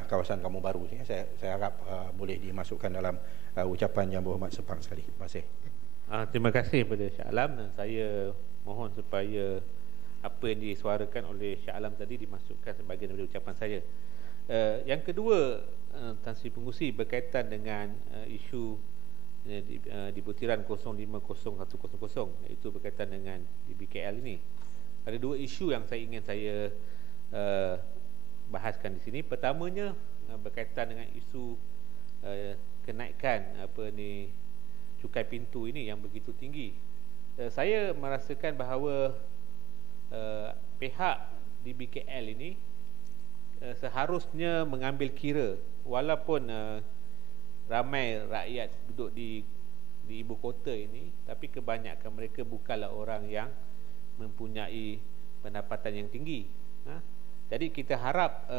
kawasan Kampung Baru. Saya harap boleh dimasukkan dalam ucapan Yang Berhormat Sepang sekali. Terima kasih. Terima kasih kepada Shah Alam, dan saya mohon supaya apa yang disuarakan oleh Shah Alam tadi dimasukkan sebagai daripada ucapan saya. Yang kedua, Tan Sri Pengurusi, berkaitan dengan isu di butiran 050100, iaitu berkaitan dengan DBKL ini. Ada dua isu yang saya ingin saya bahaskan di sini. Pertamanya berkaitan dengan isu kenaikan cukai pintu ini yang begitu tinggi. Saya merasakan bahawa pihak DBKL ini seharusnya mengambil kira, walaupun ramai rakyat duduk di ibu kota ini, tapi kebanyakan mereka bukanlah orang yang mempunyai pendapatan yang tinggi. Jadi kita harap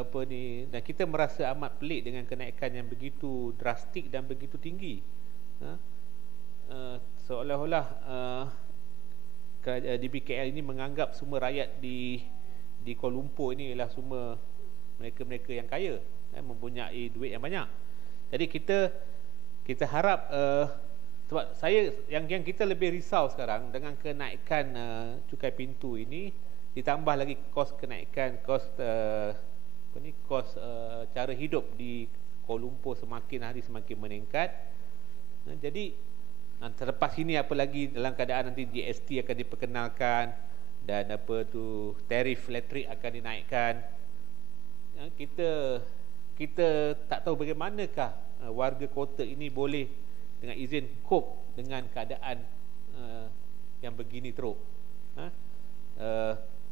dan kita merasa amat pelik dengan kenaikan yang begitu drastik dan begitu tinggi. Seolah-olah DBKL ini menganggap semua rakyat di Kuala Lumpur ini ialah semua mereka-mereka yang kaya, mempunyai duit yang banyak. Jadi kita harap, sebab yang kita lebih risau sekarang dengan kenaikan cukai pintu ini, ditambah lagi kos kenaikan kos cara hidup di Kuala Lumpur semakin hari semakin meningkat. Jadi terlepas ini, apa lagi dalam keadaan nanti GST akan diperkenalkan dan tarif elektrik akan dinaikkan, kita tak tahu bagaimanakah warga kota ini boleh dengan izin cope dengan keadaan yang begini teruk.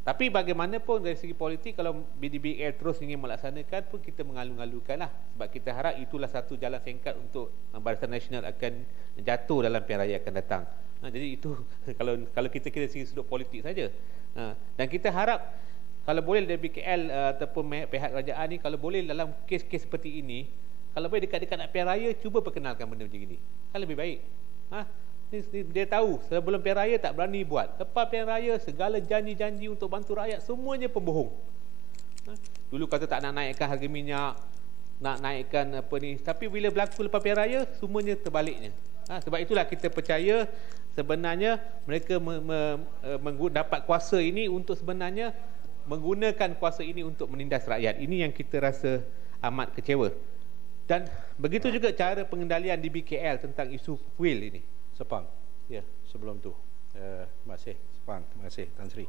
Tapi bagaimanapun dari segi politik, kalau DBKL terus ingin melaksanakan pun, kita mengalu-alukanlah, sebab kita harap itulah satu jalan singkat untuk Barisan Nasional akan jatuh dalam pilihan raya akan datang. Jadi itu kalau kita kira segi sudut politik saja. Dan kita harap kalau boleh DBKL ataupun pihak kerajaan ni, kalau boleh dalam kes-kes seperti ini, kalau boleh dekat-dekat nak pilihan raya, cuba perkenalkan benda macam ini, kan lebih baik. Dia tahu sebelum pilihan raya tak berani buat, lepas pilihan raya segala janji-janji untuk bantu rakyat semuanya pembohong. Dulu kata tak nak naikkan harga minyak, nak naikkan tapi bila berlaku lepas pilihan raya, semuanya terbaliknya. Sebab itulah kita percaya sebenarnya mereka dapat kuasa ini untuk sebenarnya menggunakan kuasa ini untuk menindas rakyat. Ini yang kita rasa amat kecewa. Dan begitu juga cara pengendalian DBKL tentang isu fuel ini. Sepang. Ya, sebelum tu. Terima kasih Sepang, terima kasih Tan Sri.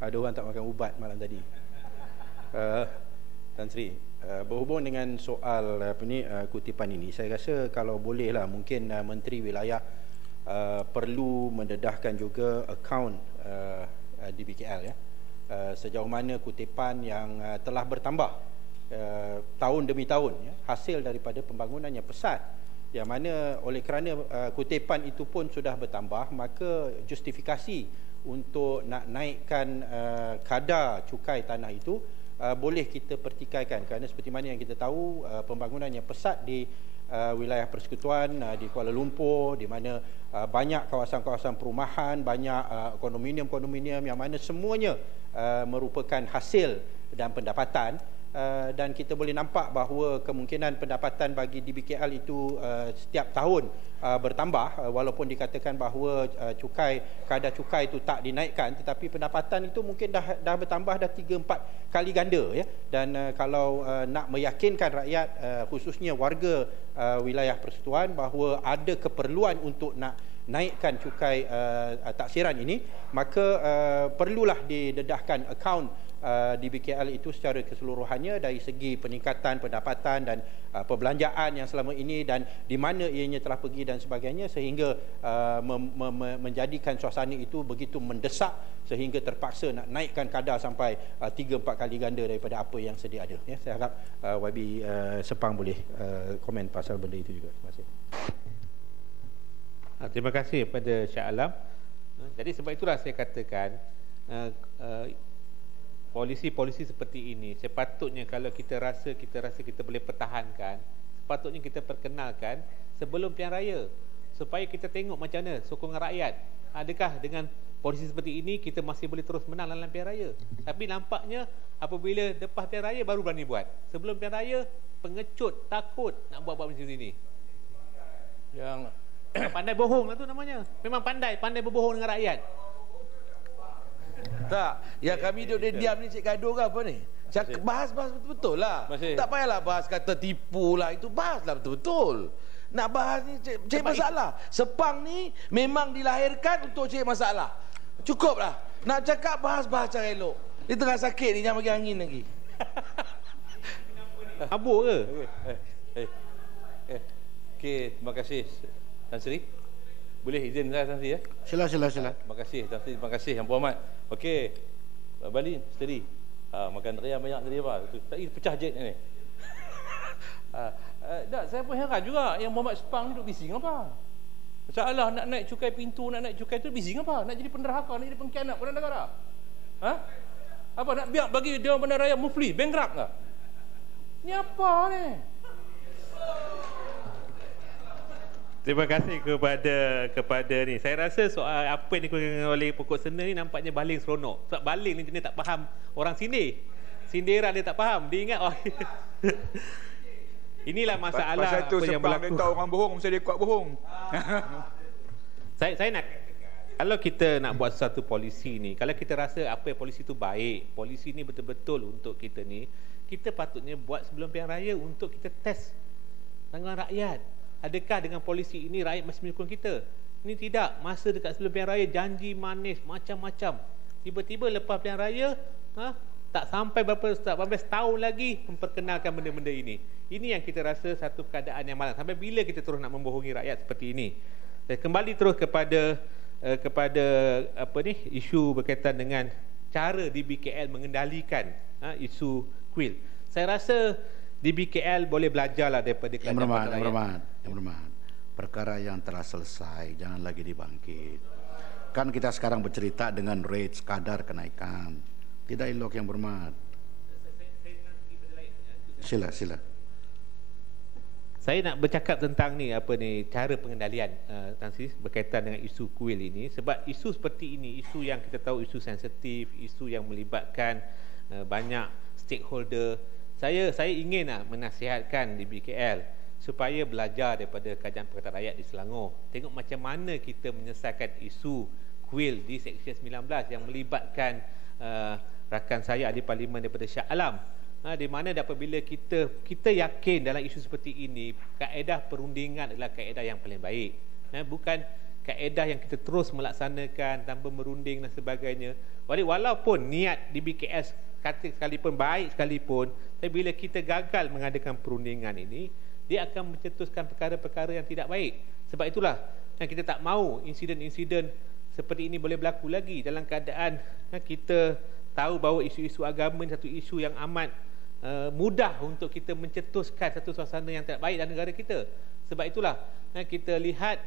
Ada orang tak makan ubat malam tadi. Tan Sri, berhubung dengan soal kutipan ini, saya rasa kalau bolehlah mungkin Menteri Wilayah perlu mendedahkan juga akaun DBKL ya. Sejauh mana kutipan yang telah bertambah tahun demi tahun ya, hasil daripada pembangunan yang pesat, yang mana oleh kerana kutipan itu pun sudah bertambah, maka justifikasi untuk nak naikkan kadar cukai tanah itu boleh kita pertikaikan, kerana seperti mana yang kita tahu pembangunan yang pesat di wilayah persekutuan di Kuala Lumpur, di mana banyak kawasan-kawasan perumahan, banyak kondominium-kondominium yang mana semuanya merupakan hasil dan pendapatan. Dan kita boleh nampak bahawa kemungkinan pendapatan bagi DBKL itu setiap tahun bertambah, walaupun dikatakan bahawa kadar cukai itu tak dinaikkan, tetapi pendapatan itu mungkin dah bertambah dah 3-4 kali ganda ya. Dan kalau nak meyakinkan rakyat, khususnya warga wilayah persekutuan, bahawa ada keperluan untuk nak naikkan cukai taksiran ini, maka perlulah didedahkan akaun DBKL itu secara keseluruhannya dari segi peningkatan pendapatan dan perbelanjaan yang selama ini, dan di mana ianya telah pergi dan sebagainya, sehingga menjadikan suasana itu begitu mendesak sehingga terpaksa nak naikkan kadar sampai 3-4 kali ganda daripada apa yang sedia ada ya. Saya harap YB Sepang boleh komen pasal benda itu juga. Terima kasih. Terima kasih kepada Shah Alam. Jadi sebab itulah saya katakan polisi-polisi seperti ini sepatutnya kalau kita rasa kita boleh pertahankan, sepatutnya kita perkenalkan sebelum pilihan raya supaya kita tengok macam mana sokongan rakyat. Adakah dengan polisi seperti ini kita masih boleh terus menang dalam pilihan raya? Tapi nampaknya apabila lepas pilihan raya baru berani buat. Sebelum pilihan raya pengecut, takut nak buat macam ini. Yang pandai bohong lah tu namanya. Memang pandai berbohong dengan rakyat. Tak, yang kami duduk diam ni Cik gaduh ke apa ni? Bahas betul-betul lah. Tak payahlah bahas kata tipu lah. Itu bahaslah betul-betul. Nak bahas ni cik masalah. Sepang ni memang dilahirkan untuk cik masalah. Cukup lah. Nak cakap bahas cara elok. Dia tengah sakit ni, jangan bagi angin lagi. Mabuk ke? Okey, terima kasih Tan Sri. Boleh izin saya Tan Sri ya? Sila. Terima kasih Tan Sri, terima kasih Yang Berhormat. Okey, Balin, steady. Makan riam banyak tadi apa? Tadi pecah jet ni. Saya pun heran juga Yang Berhormat Sepang ni duduk bising apa? Masalah nak naik cukai pintu, nak naik cukai tu bising apa? Nak jadi penderhaka, nak jadi pengkhianat pada negara? Apa nak biar bagi Dewan Bandaraya muflis, bankrupt ke? Ni apa ni? Terima kasih kepada ni. Saya rasa soal apa yang dikeluarkan oleh pokok sena ni nampaknya baling seronok. Sebab baling ni jenis tak faham orang sindir. Sindiran dia tak faham. Dia ingat inilah masalah pasal tu apa yang berlaku. Dia tahu orang bohong, mesti dia kuat bohong. Saya nak, kalau kita nak buat satu polisi ni, kalau kita rasa apa yang polisi tu baik, polisi ni betul-betul untuk kita ni, kita patutnya buat sebelum pilihan raya untuk kita test tanggungan rakyat. Adakah dengan polisi ini rakyat masih menyokong kita? Ini tidak. Masa dekat sebelum pilihan raya janji manis macam-macam. Tiba-tiba lepas pilihan raya tak sampai setahun lagi memperkenalkan benda-benda ini. Ini yang kita rasa satu keadaan yang malang. Sampai bila kita terus nak membohongi rakyat seperti ini? Dan kembali terus kepada isu berkaitan dengan cara DBKL mengendalikan isu kuil. Saya rasa DBKL boleh belajarlah daripada Yang Berhormat. Perkara yang telah selesai jangan lagi dibangkit. Kan kita sekarang bercerita dengan rate kadar kenaikan. Tidak elok Yang Berhormat. Sila. Saya nak bercakap tentang cara pengendalian Tan Sri berkaitan dengan isu kuil ini. Sebab isu seperti ini, isu yang kita tahu isu sensitif, isu yang melibatkan banyak stakeholder. Saya ingin menasihatkan DBKL supaya belajar daripada kajian Perkhidmatan Rakyat di Selangor. Tengok macam mana kita menyelesaikan isu kuil di Seksyen 19 yang melibatkan rakan saya ahli parlimen daripada Shah Alam. Di mana apabila kita yakin dalam isu seperti ini, kaedah perundingan adalah kaedah yang paling baik. Bukan kaedah yang kita terus melaksanakan tanpa merunding dan sebagainya. Walaupun niat DBKS kata sekalipun baik sekalipun, tapi bila kita gagal mengadakan perundingan ini, dia akan mencetuskan perkara-perkara yang tidak baik. Sebab itulah kita tak mahu insiden-insiden seperti ini boleh berlaku lagi dalam keadaan kita tahu bahawa isu-isu agama ini satu isu yang amat mudah untuk kita mencetuskan satu suasana yang tidak baik dalam negara kita. Sebab itulah kita lihat,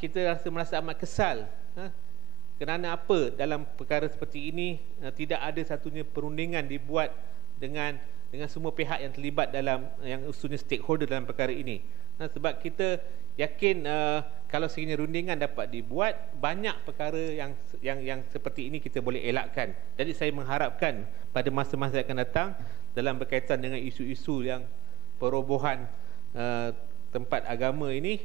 kita merasa amat kesal kerana apa dalam perkara seperti ini tidak ada satunya perundingan dibuat dengan semua pihak yang terlibat dalam yang usulnya stakeholder dalam perkara ini. Sebab kita yakin kalau sekiranya rundingan dapat dibuat, banyak perkara yang seperti ini kita boleh elakkan. Jadi saya mengharapkan pada masa-masa yang akan datang dalam berkaitan dengan isu-isu yang perobohan tempat agama ini,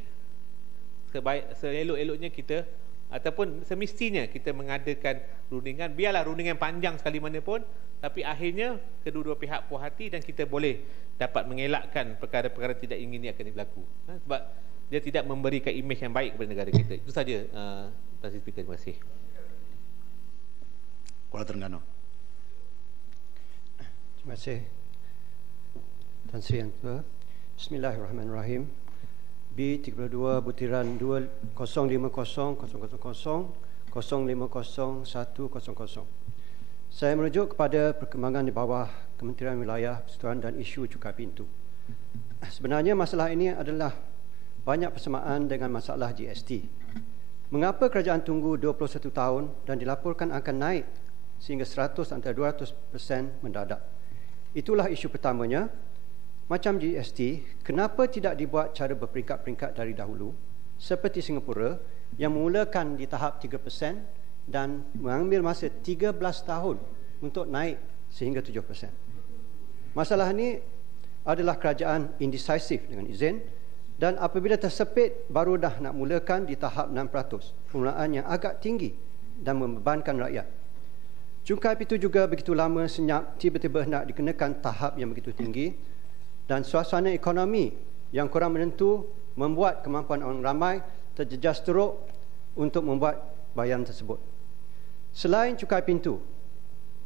seelok-eloknya kita ataupun semestinya kita mengadakan rundingan. Biarlah rundingan panjang sekali mana pun, tapi akhirnya kedua-dua pihak puas hati dan kita boleh dapat mengelakkan perkara-perkara tidak ingin ini akan berlaku. Sebab dia tidak memberikan imej yang baik kepada negara kita. Itu saja, Tuan Sri Speaker. Terima kasih. Kuala Terengganu. Terima kasih Tan Sri Yang Tua. Bismillahirrahmanirrahim. B32 butiran 2050000050 Saya merujuk kepada perkembangan di bawah Kementerian Wilayah Persekutuan dan isu cukai pintu. Sebenarnya masalah ini adalah banyak persamaan dengan masalah GST. Mengapa kerajaan tunggu 21 tahun dan dilaporkan akan naik sehingga 100 antara 200% mendadak. Itulah isu pertamanya. Macam GST, kenapa tidak dibuat cara berperingkat-peringkat dari dahulu seperti Singapura yang memulakan di tahap 3% dan mengambil masa 13 tahun untuk naik sehingga 7%. Masalah ini adalah kerajaan indecisive dengan izin, dan apabila tersepit baru dah nak mulakan di tahap 6%, permulaan yang agak tinggi dan membebankan rakyat. Cukai itu juga begitu lama senyap, tiba-tiba nak dikenakan tahap yang begitu tinggi, dan suasana ekonomi yang kurang menentu membuat kemampuan orang ramai terjejas teruk untuk membuat bayaran tersebut. Selain cukai pintu,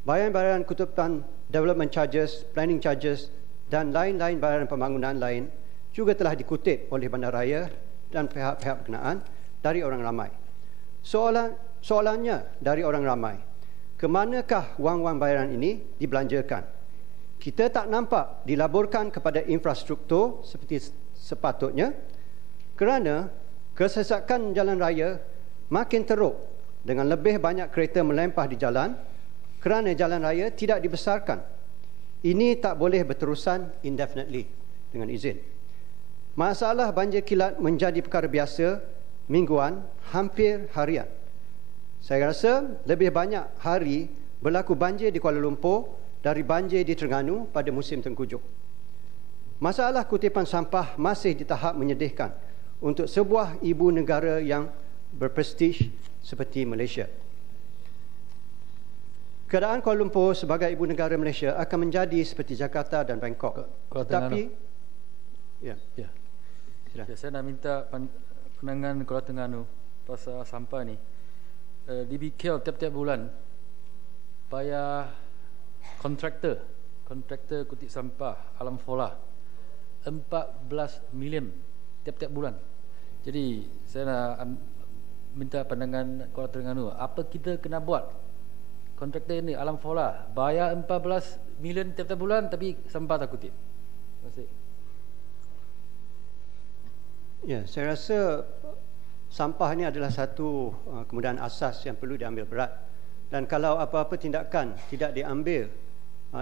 bayaran-bayaran kutipan development charges, planning charges dan lain-lain bayaran pembangunan lain juga telah dikutip oleh bandaraya dan pihak-pihak berkenaan dari orang ramai. Soalannya dari orang ramai, ke manakah wang-wang bayaran ini dibelanjakan? Kita tak nampak dilaburkan kepada infrastruktur seperti sepatutnya, kerana kesesakan jalan raya makin teruk dengan lebih banyak kereta melempah di jalan kerana jalan raya tidak dibesarkan. Ini tak boleh berterusan indefinitely dengan izin. Masalah banjir kilat menjadi perkara biasa, mingguan, hampir harian. Saya rasa lebih banyak hari berlaku banjir di Kuala Lumpur dari banjir di Terengganu pada musim tengkujuh. Masalah kutipan sampah masih di tahap menyedihkan untuk sebuah ibu negara yang berprestij seperti Malaysia. Keadaan Kuala Lumpur sebagai ibu negara Malaysia akan menjadi seperti Jakarta dan Bangkok. Tetapi, saya nak minta pandangan Kuala Terengganu pasal sampah ni. Di BKL tiap-tiap bulan bayar kontraktor kutip sampah Alam Fola 14 million tiap-tiap bulan. Jadi saya nak minta pandangan Kuala Terengganu, apa kita kena buat? Kontraktor ini Alam Fola bayar 14 million tiap-tiap bulan tapi sampah tak kutip. Terima kasih. Ya, saya rasa sampah ini adalah satu kemudahan asas yang perlu diambil berat, dan kalau apa-apa tindakan tidak diambil,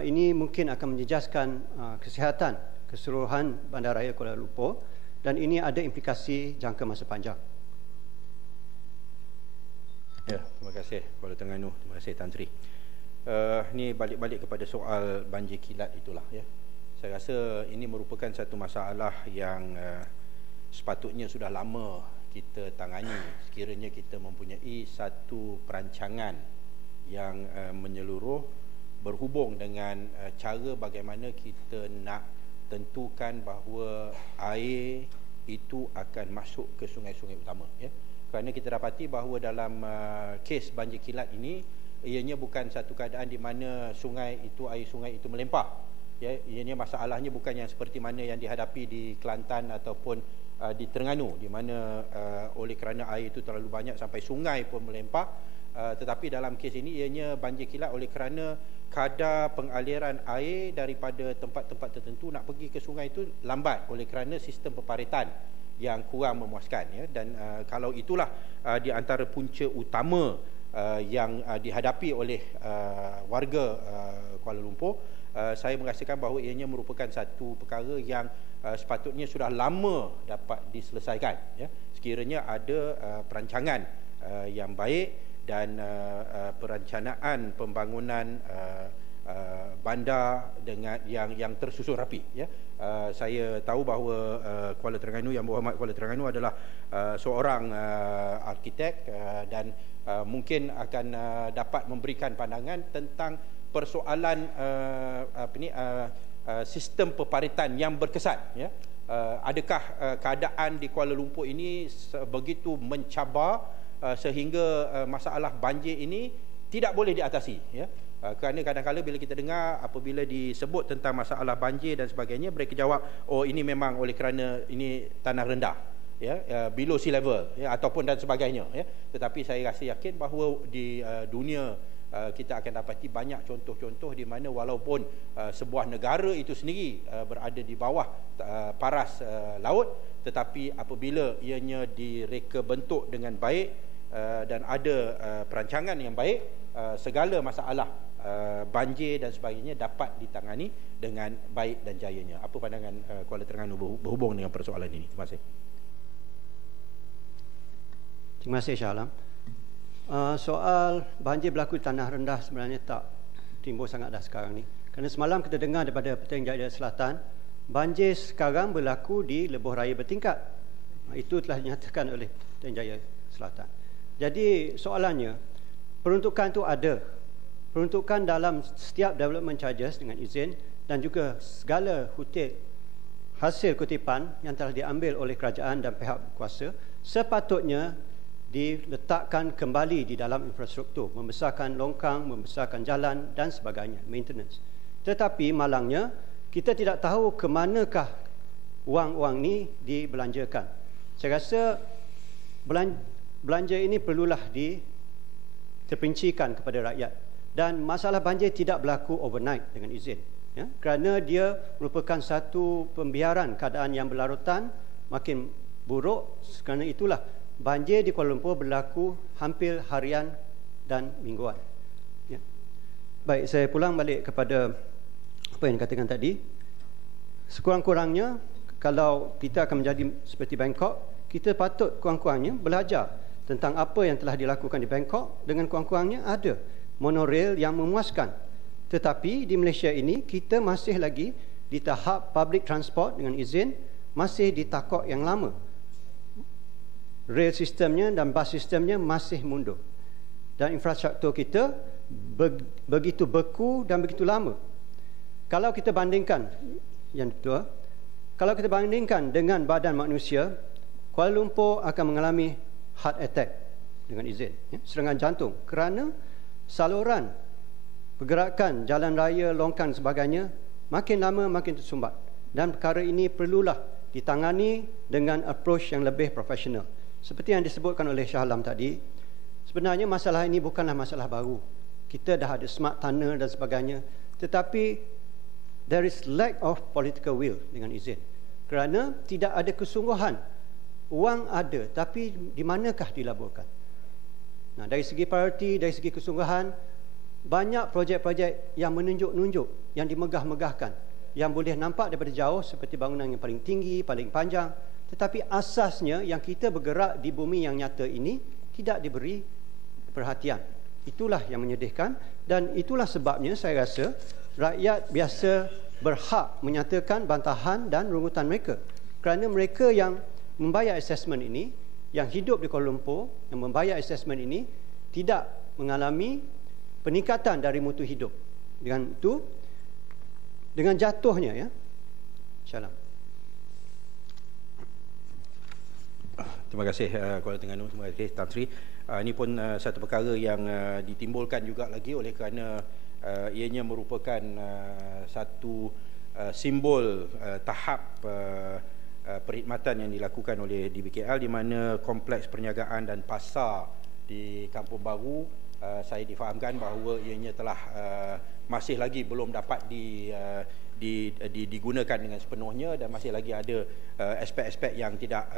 ini mungkin akan menjejaskan kesihatan keseluruhan Bandaraya Kuala Lumpur, dan ini ada implikasi jangka masa panjang. Ya, terima kasih Kuala Terengganu, terima kasih Tan Sri. Ini balik-balik kepada soal banjir kilat itulah ya. Saya rasa ini merupakan satu masalah yang sepatutnya sudah lama kita tangani sekiranya kita mempunyai satu perancangan yang menyeluruh berhubung dengan cara bagaimana kita nak tentukan bahawa air itu akan masuk ke sungai-sungai utama ya. Kerana kita dapati bahawa dalam kes banjir kilat ini ianya bukan satu keadaan di mana air sungai itu melempah ya. Ianya masalahnya bukan yang seperti mana yang dihadapi di Kelantan ataupun di Terengganu, di mana oleh kerana air itu terlalu banyak sampai sungai pun melempah, tetapi dalam kes ini ianya banjir kilat oleh kerana kadar pengaliran air daripada tempat-tempat tertentu nak pergi ke sungai itu lambat oleh kerana sistem peparitan yang kurang memuaskan ya. Dan kalau itulah di antara punca utama yang dihadapi oleh warga Kuala Lumpur, saya merasakan bahawa ianya merupakan satu perkara yang sepatutnya sudah lama dapat diselesaikan ya. Sekiranya ada perancangan yang baik dan perencanaan pembangunan bandar dengan yang tersusun rapi ya. Saya tahu bahawa Kuala Terengganu, Yang Berhormat Kuala Terengganu adalah seorang arkitek dan mungkin akan dapat memberikan pandangan tentang persoalan sistem peparitan yang berkesan ya. Adakah keadaan di Kuala Lumpur ini begitu mencabar sehingga masalah banjir ini tidak boleh diatasi ya. Kerana kadang-kadang bila kita dengar apabila disebut tentang masalah banjir dan sebagainya, mereka jawab oh ini memang oleh kerana ini tanah rendah ya, below sea level ya, ataupun dan sebagainya ya. Tetapi saya rasa yakin bahawa di dunia kita akan dapati banyak contoh-contoh di mana walaupun sebuah negara itu sendiri berada di bawah paras laut, tetapi apabila ianya direka bentuk dengan baik, dan ada perancangan yang baik, segala masalah banjir dan sebagainya dapat ditangani dengan baik dan jayanya. Apa pandangan Kuala Terengganu berhubung dengan persoalan ini? Terima kasih. Terima kasih Shah Alam. Soal banjir berlaku di tanah rendah sebenarnya tak timbul sangat dah sekarang ni. Kerana semalam kita dengar daripada Petaling Jaya Selatan, banjir sekarang berlaku di lebuh raya bertingkat. Itu telah dinyatakan oleh Petaling Jaya Selatan. Jadi soalannya, peruntukan itu ada. Peruntukan dalam setiap development charges dengan izin dan juga segala hasil kutipan yang telah diambil oleh kerajaan dan pihak berkuasa sepatutnya diletakkan kembali di dalam infrastruktur, membesarkan longkang, membesarkan jalan dan sebagainya, maintenance. Tetapi malangnya kita tidak tahu ke manakah wang-wang ni dibelanjakan. Saya rasa belanja ini perlulah terperincikan kepada rakyat. Dan masalah banjir tidak berlaku overnight dengan izin, ya, kerana dia merupakan satu pembiaran keadaan yang berlarutan makin buruk. Kerana itulah banjir di Kuala Lumpur berlaku hampir harian dan mingguan, ya. Baik, saya pulang balik kepada apa yang dikatakan tadi. Sekurang-kurangnya kalau kita akan menjadi seperti Bangkok, kita patut kurang-kurangnya belajar tentang apa yang telah dilakukan di Bangkok. Dengan kurang-kurangnya ada monorail yang memuaskan. Tetapi di Malaysia ini kita masih lagi di tahap public transport dengan izin, masih di takok yang lama. Rail sistemnya dan bus sistemnya masih mundur. Dan infrastruktur kita begitu beku dan begitu lama. Kalau kita bandingkan yang kedua, kalau kita bandingkan dengan badan manusia, Kuala Lumpur akan mengalami heart attack dengan izin, ya, serangan jantung, kerana saluran pergerakan jalan raya, longkang dan sebagainya makin lama makin tersumbat. Dan perkara ini perlulah ditangani dengan approach yang lebih profesional. Seperti yang disebutkan oleh Shah Alam tadi, sebenarnya masalah ini bukanlah masalah baru. Kita dah ada smart tunnel dan sebagainya, tetapi there is lack of political will dengan izin. Kerana tidak ada kesungguhan. Wang ada, tapi di manakah dilaburkan? Nah, dari segi prioriti, dari segi kesungguhan, banyak projek-projek yang menunjuk-nunjuk, yang dimegah-megahkan, yang boleh nampak daripada jauh seperti bangunan yang paling tinggi, paling panjang, tetapi asasnya yang kita bergerak di bumi yang nyata ini tidak diberi perhatian. Itulah yang menyedihkan, dan itulah sebabnya saya rasa rakyat biasa berhak menyatakan bantahan dan rungutan mereka. Kerana mereka yang membayar assessment ini, yang hidup di Kuala Lumpur, yang membayar assessment ini, tidak mengalami peningkatan dari mutu hidup. Dengan itu, dengan jatuhnya, ya. Insya-Allah. Terima kasih Kuala Terengganu, terima kasih Tan Sri. Ini pun satu perkara yang ditimbulkan juga lagi oleh kerana ianya merupakan satu simbol tahap perkhidmatan yang dilakukan oleh DBKL, di mana kompleks perniagaan dan pasar di Kampung Baru saya difahamkan bahawa ianya telah masih lagi belum dapat digunakan dengan sepenuhnya, dan masih lagi ada aspek-aspek yang tidak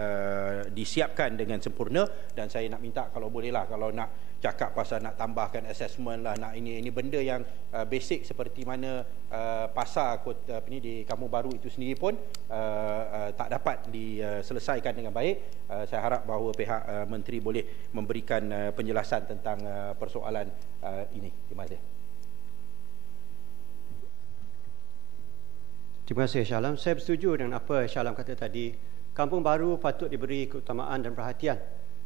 disiapkan dengan sempurna. Dan saya nak minta kalau bolehlah, kalau nak cakap pasal nak tambahkan assessment lah, nak ini benda yang basic seperti mana pasar di Kampung Baru itu sendiri pun tak dapat diselesaikan dengan baik. Saya harap bahawa pihak menteri boleh memberikan penjelasan tentang persoalan ini. Terima kasih. Terima kasih Shah Alam. Saya bersetuju dengan apa Shah Alam kata tadi. Kampung Baru patut diberi keutamaan dan perhatian.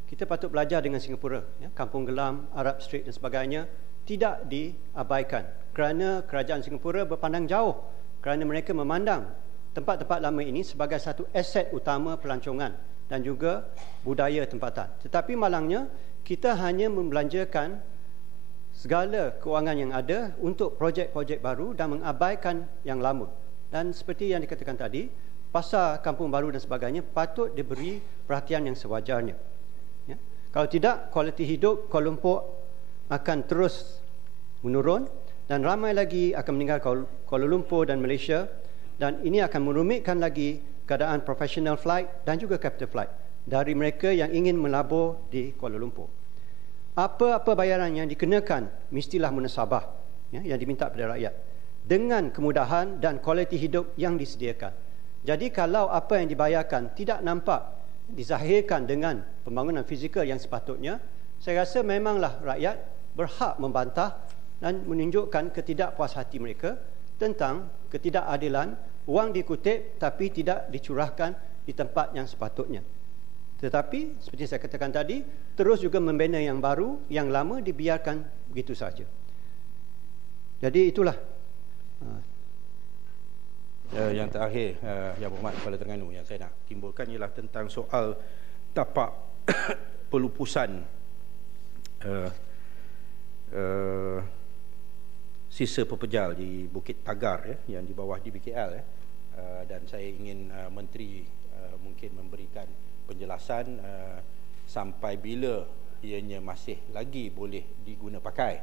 Kita patut belajar dengan Singapura, ya. Kampung Gelam, Arab Street dan sebagainya tidak diabaikan kerana kerajaan Singapura berpandang jauh, kerana mereka memandang tempat-tempat lama ini sebagai satu aset utama pelancongan dan juga budaya tempatan. Tetapi malangnya kita hanya membelanjakan segala kewangan yang ada untuk projek-projek baru dan mengabaikan yang lama. Dan seperti yang dikatakan tadi, pasar Kampung Baru dan sebagainya patut diberi perhatian yang sewajarnya, ya. Kalau tidak, kualiti hidup Kuala Lumpur akan terus menurun dan ramai lagi akan meninggal Kuala Lumpur dan Malaysia, dan ini akan merumitkan lagi keadaan professional flight dan juga capital flight dari mereka yang ingin melabur di Kuala Lumpur. apa-apa bayaran yang dikenakan mestilah munasabah, yang diminta pada rakyat dengan kemudahan dan kualiti hidup yang disediakan. Jadi kalau apa yang dibayarkan tidak nampak dizahirkan dengan pembangunan fizikal yang sepatutnya, saya rasa memanglah rakyat berhak membantah dan menunjukkan ketidakpuashati mereka tentang ketidakadilan wang dikutip tapi tidak dicurahkan di tempat yang sepatutnya. Tetapi seperti saya katakan tadi, terus juga membina yang baru, yang lama dibiarkan begitu saja. Jadi itulah. Yang terakhir, Yang Berhormat Kepala Terengganu, yang saya nak timbulkan ialah tentang soal tapak pelupusan sisa pepejal di Bukit Tagar, yang di bawah DBKL, dan saya ingin Menteri mungkin memberikan penjelasan sampai bila ianya masih lagi boleh diguna pakai,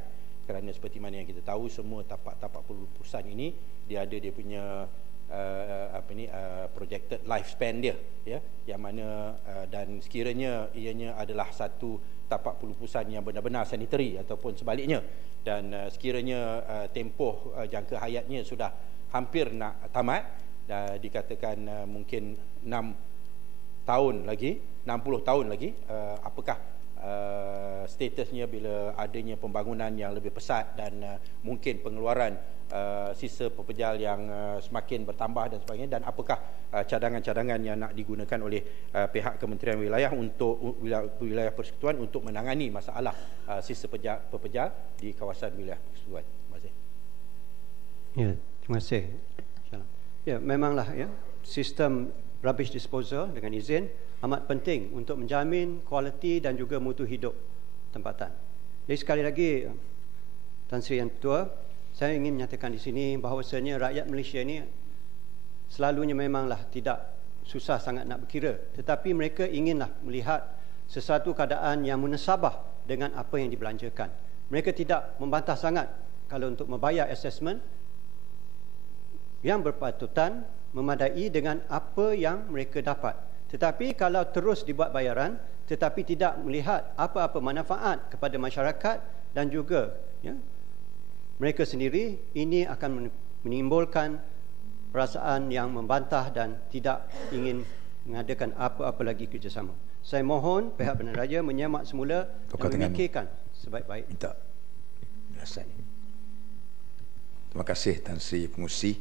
kerana seperti mana yang kita tahu, semua tapak-tapak pelupusan ini dia ada dia punya projected lifespan dia, yang mana dan sekiranya ianya adalah satu tapak pelupusan yang benar-benar sanitary ataupun sebaliknya, dan sekiranya tempoh jangka hayatnya sudah hampir nak tamat, dikatakan mungkin 60 tahun lagi, apakah statusnya bila adanya pembangunan yang lebih pesat dan mungkin pengeluaran sisa pepejal yang semakin bertambah dan sebagainya, dan apakah cadangan-cadangan yang nak digunakan oleh pihak Kementerian Wilayah untuk wilayah persekutuan untuk menangani masalah sisa pepejal di kawasan wilayah persekutuan. Terima kasih. Ya, terima kasih. Ya, memanglah sistem rubbish disposal dengan izin amat penting untuk menjamin kualiti dan juga mutu hidup tempatan. Jadi sekali lagi, Tan Sri Yang Ketua, saya ingin menyatakan di sini bahawasanya rakyat Malaysia ini selalunya memanglah tidak susah sangat nak berkira, tetapi mereka inginlah melihat sesuatu keadaan yang munasabah dengan apa yang dibelanjakan. Mereka tidak membantah sangat kalau untuk membayar assessment yang berpatutan memadai dengan apa yang mereka dapat. Tetapi kalau terus dibuat bayaran tetapi tidak melihat apa-apa manfaat kepada masyarakat dan juga mereka sendiri, ini akan menimbulkan perasaan yang membantah dan tidak ingin mengadakan apa-apa lagi kerjasama. Saya mohon pihak Bandaraya menyemak semula dan memikirkan sebaik-baik. Minta penjelasan. Terima kasih Tan Sri Pengurusi.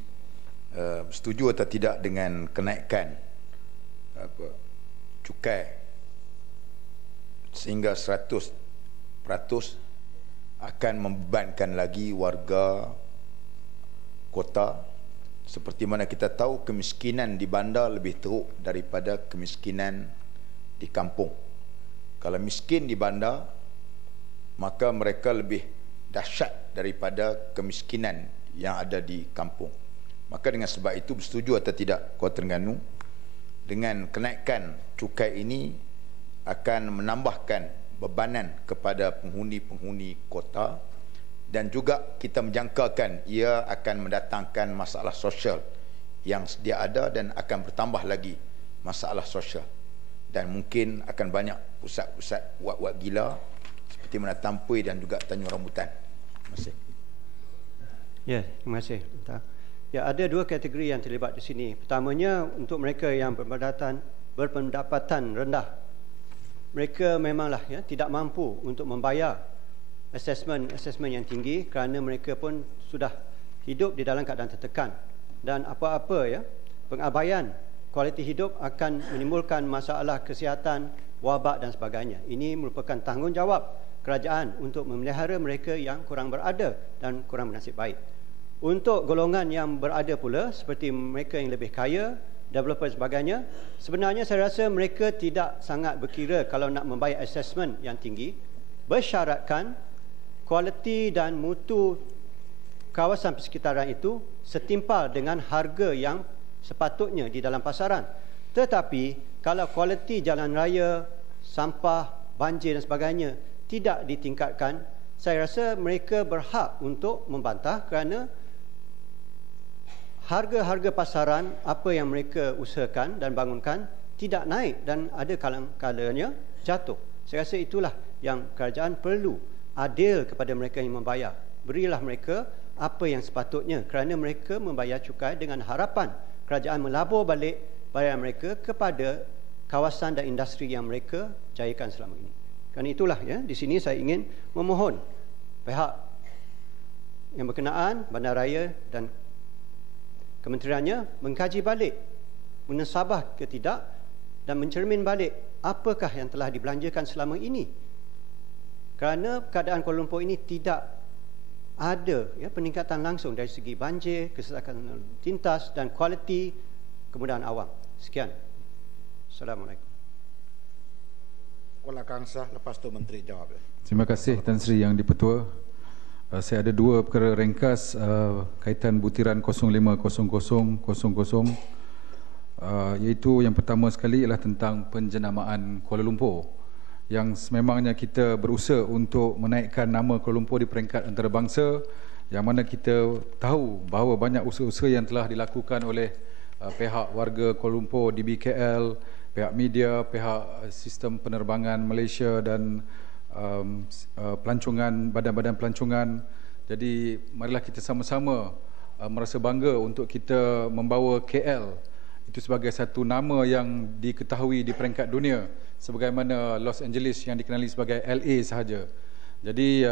Setuju atau tidak dengan kenaikan cukai sehingga 100% akan membebankan lagi warga kota? Seperti mana kita tahu, kemiskinan di bandar lebih teruk daripada kemiskinan di kampung. Kalau miskin di bandar, maka mereka lebih dahsyat daripada kemiskinan yang ada di kampung. Maka dengan sebab itu, bersetuju atau tidak Kota Terengganu dengan kenaikan cukai ini akan menambahkan bebanan kepada penghuni-penghuni kota, dan juga kita menjangkakan ia akan mendatangkan masalah sosial yang sedia ada dan akan bertambah lagi masalah sosial, dan mungkin akan banyak pusat-pusat wak-wak gila seperti mana Tampui dan juga Tanjung Rambutan. Terima kasih. Ya, terima kasih. Ya, ada dua kategori yang terlibat di sini. Pertamanya untuk mereka yang berpendapatan rendah. Mereka memanglah tidak mampu untuk membayar assessment yang tinggi kerana mereka pun sudah hidup di dalam keadaan tertekan, dan apa-apa pengabaian kualiti hidup akan menimbulkan masalah kesihatan, wabak dan sebagainya. Ini merupakan tanggungjawab kerajaan untuk memelihara mereka yang kurang berada dan kurang bernasib baik. Untuk golongan yang berada pula seperti mereka yang lebih kaya, developer dan sebagainya, sebenarnya saya rasa mereka tidak sangat berkira kalau nak membayar assessment yang tinggi, bersyaratkan kualiti dan mutu kawasan persekitaran itu setimpal dengan harga yang sepatutnya di dalam pasaran. Tetapi kalau kualiti jalan raya, sampah, banjir dan sebagainya tidak ditingkatkan, saya rasa mereka berhak untuk membantah kerana harga-harga pasaran apa yang mereka usahakan dan bangunkan tidak naik dan ada kalanya jatuh. Saya rasa itulah yang kerajaan perlu, adil kepada mereka yang membayar. Berilah mereka apa yang sepatutnya, kerana mereka membayar cukai dengan harapan kerajaan melabur balik bayar mereka kepada kawasan dan industri yang mereka jayakan selama ini. Kerana itulah ya, di sini saya ingin memohon pihak yang berkenaan, bandaraya dan kementeriannya mengkaji balik menasabah ke tidak dan mencermin balik apakah yang telah dibelanjakan selama ini. Kerana keadaan Kuala Lumpur ini tidak ada ya, peningkatan langsung dari segi banjir, kesesakan lalu lintas dan kualiti kemudahan awam. Sekian. Assalamualaikum. Kuala Kangsah, lepas tu Menteri jawab. Terima kasih Tan Sri Yang Dipertua. Saya ada dua perkara ringkas kaitan butiran 050000, iaitu yang pertama sekali ialah tentang penjenamaan Kuala Lumpur, yang sememangnya kita berusaha untuk menaikkan nama Kuala Lumpur di peringkat antarabangsa, yang mana kita tahu bahawa banyak usaha-usaha yang telah dilakukan oleh pihak warga Kuala Lumpur, DBKL, pihak media, pihak sistem penerbangan Malaysia dan pelancongan, badan-badan pelancongan. Jadi marilah kita sama-sama merasa bangga untuk kita membawa KL itu sebagai satu nama yang diketahui di peringkat dunia, sebagaimana Los Angeles yang dikenali sebagai LA sahaja. Jadi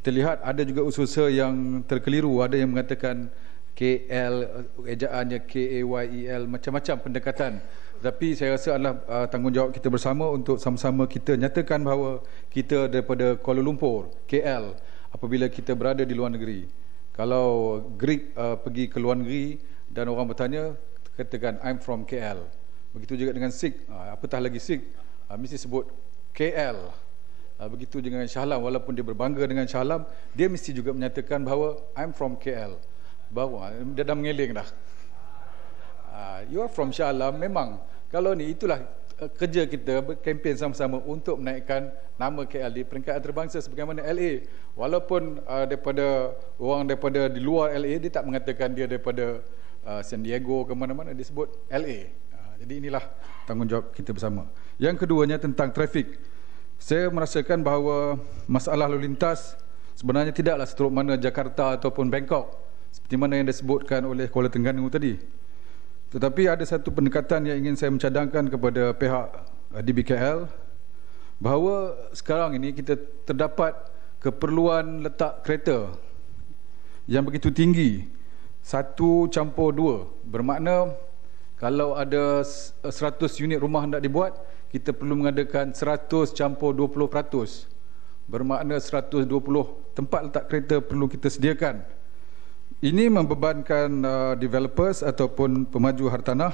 kita lihat ada juga usaha yang terkeliru, ada yang mengatakan KL, ejaannya KAYEL, macam-macam pendekatan. Tapi saya rasa adalah tanggungjawab kita bersama untuk sama-sama kita nyatakan bahawa kita daripada Kuala Lumpur, KL, apabila kita berada di luar negeri. Kalau Greek pergi ke luar negeri dan orang bertanya, katakan I'm from KL. Begitu juga dengan Sikh, apatah lagi Sikh, mesti sebut KL. Begitu dengan Shah Alam, walaupun dia berbangga dengan Shah Alam, dia mesti juga menyatakan bahawa I'm from KL. Bahawa dia dah mengeling dah. You are from Shah Alam. Memang kalau ni itulah kerja kita, berkempen sama-sama untuk menaikkan nama KL di peringkat antarabangsa sebagaimana LA. Walaupun daripada orang daripada di luar LA, dia tak mengatakan dia daripada San Diego ke mana-mana, dia sebut LA. Jadi inilah tanggungjawab kita bersama. Yang keduanya tentang trafik. Saya merasakan bahawa masalah lalu lintas sebenarnya tidaklah seteruk mana Jakarta ataupun Bangkok, seperti mana yang disebutkan oleh Kuala Terengganu tadi. Tetapi ada satu pendekatan yang ingin saya mencadangkan kepada pihak DBKL, bahawa sekarang ini kita terdapat keperluan letak kereta yang begitu tinggi, 1:2, bermakna kalau ada 100 unit rumah hendak dibuat, kita perlu mengadakan 100/20%. Bermakna 120 tempat letak kereta perlu kita sediakan. Ini membebankan developers ataupun pemaju hartanah.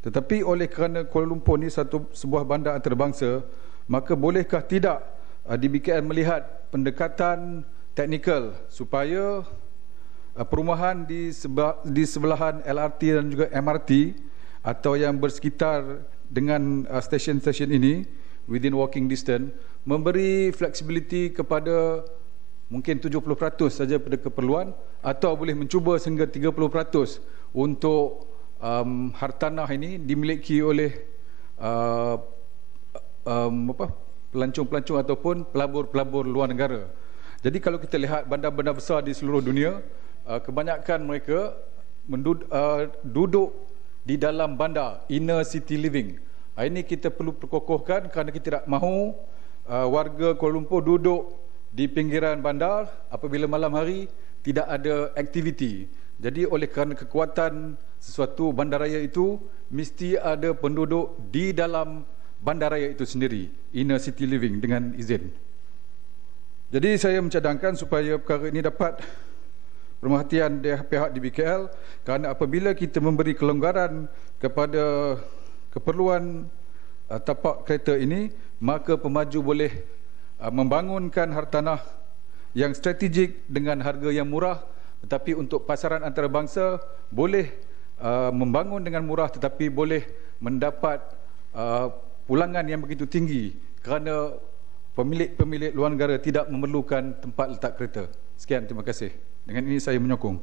Tetapi oleh kerana Kuala Lumpur ni sebuah bandar antarabangsa, maka bolehkah tidak DBKL melihat pendekatan teknikal supaya perumahan di sebelahan LRT dan juga MRT atau yang bersekitar dengan stesen-stesen ini within walking distance, memberi flexibility kepada mungkin 70% saja pada keperluan, atau boleh mencuba sehingga 30% untuk hartanah ini dimiliki oleh pelancong-pelancong ataupun pelabur-pelabur luar negara. Jadi kalau kita lihat bandar-bandar besar di seluruh dunia, kebanyakan mereka duduk di dalam bandar, inner city living. Ini kita perlu perkokohkan kerana kita tidak mahu warga Kuala Lumpur duduk di pinggiran bandar apabila malam hari tidak ada aktiviti. Jadi oleh kerana kekuatan sesuatu bandaraya itu, mesti ada penduduk di dalam bandaraya itu sendiri, inner city living dengan izin. Jadi saya mencadangkan supaya perkara ini dapat perhatian pihak DBKL, kerana apabila kita memberi kelonggaran kepada keperluan tapak kereta ini, maka pemaju boleh membangunkan hartanah yang strategik dengan harga yang murah, tetapi untuk pasaran antarabangsa boleh membangun dengan murah tetapi boleh mendapat pulangan yang begitu tinggi kerana pemilik-pemilik luar negara tidak memerlukan tempat letak kereta. Sekian, terima kasih. Dengan ini saya menyokong.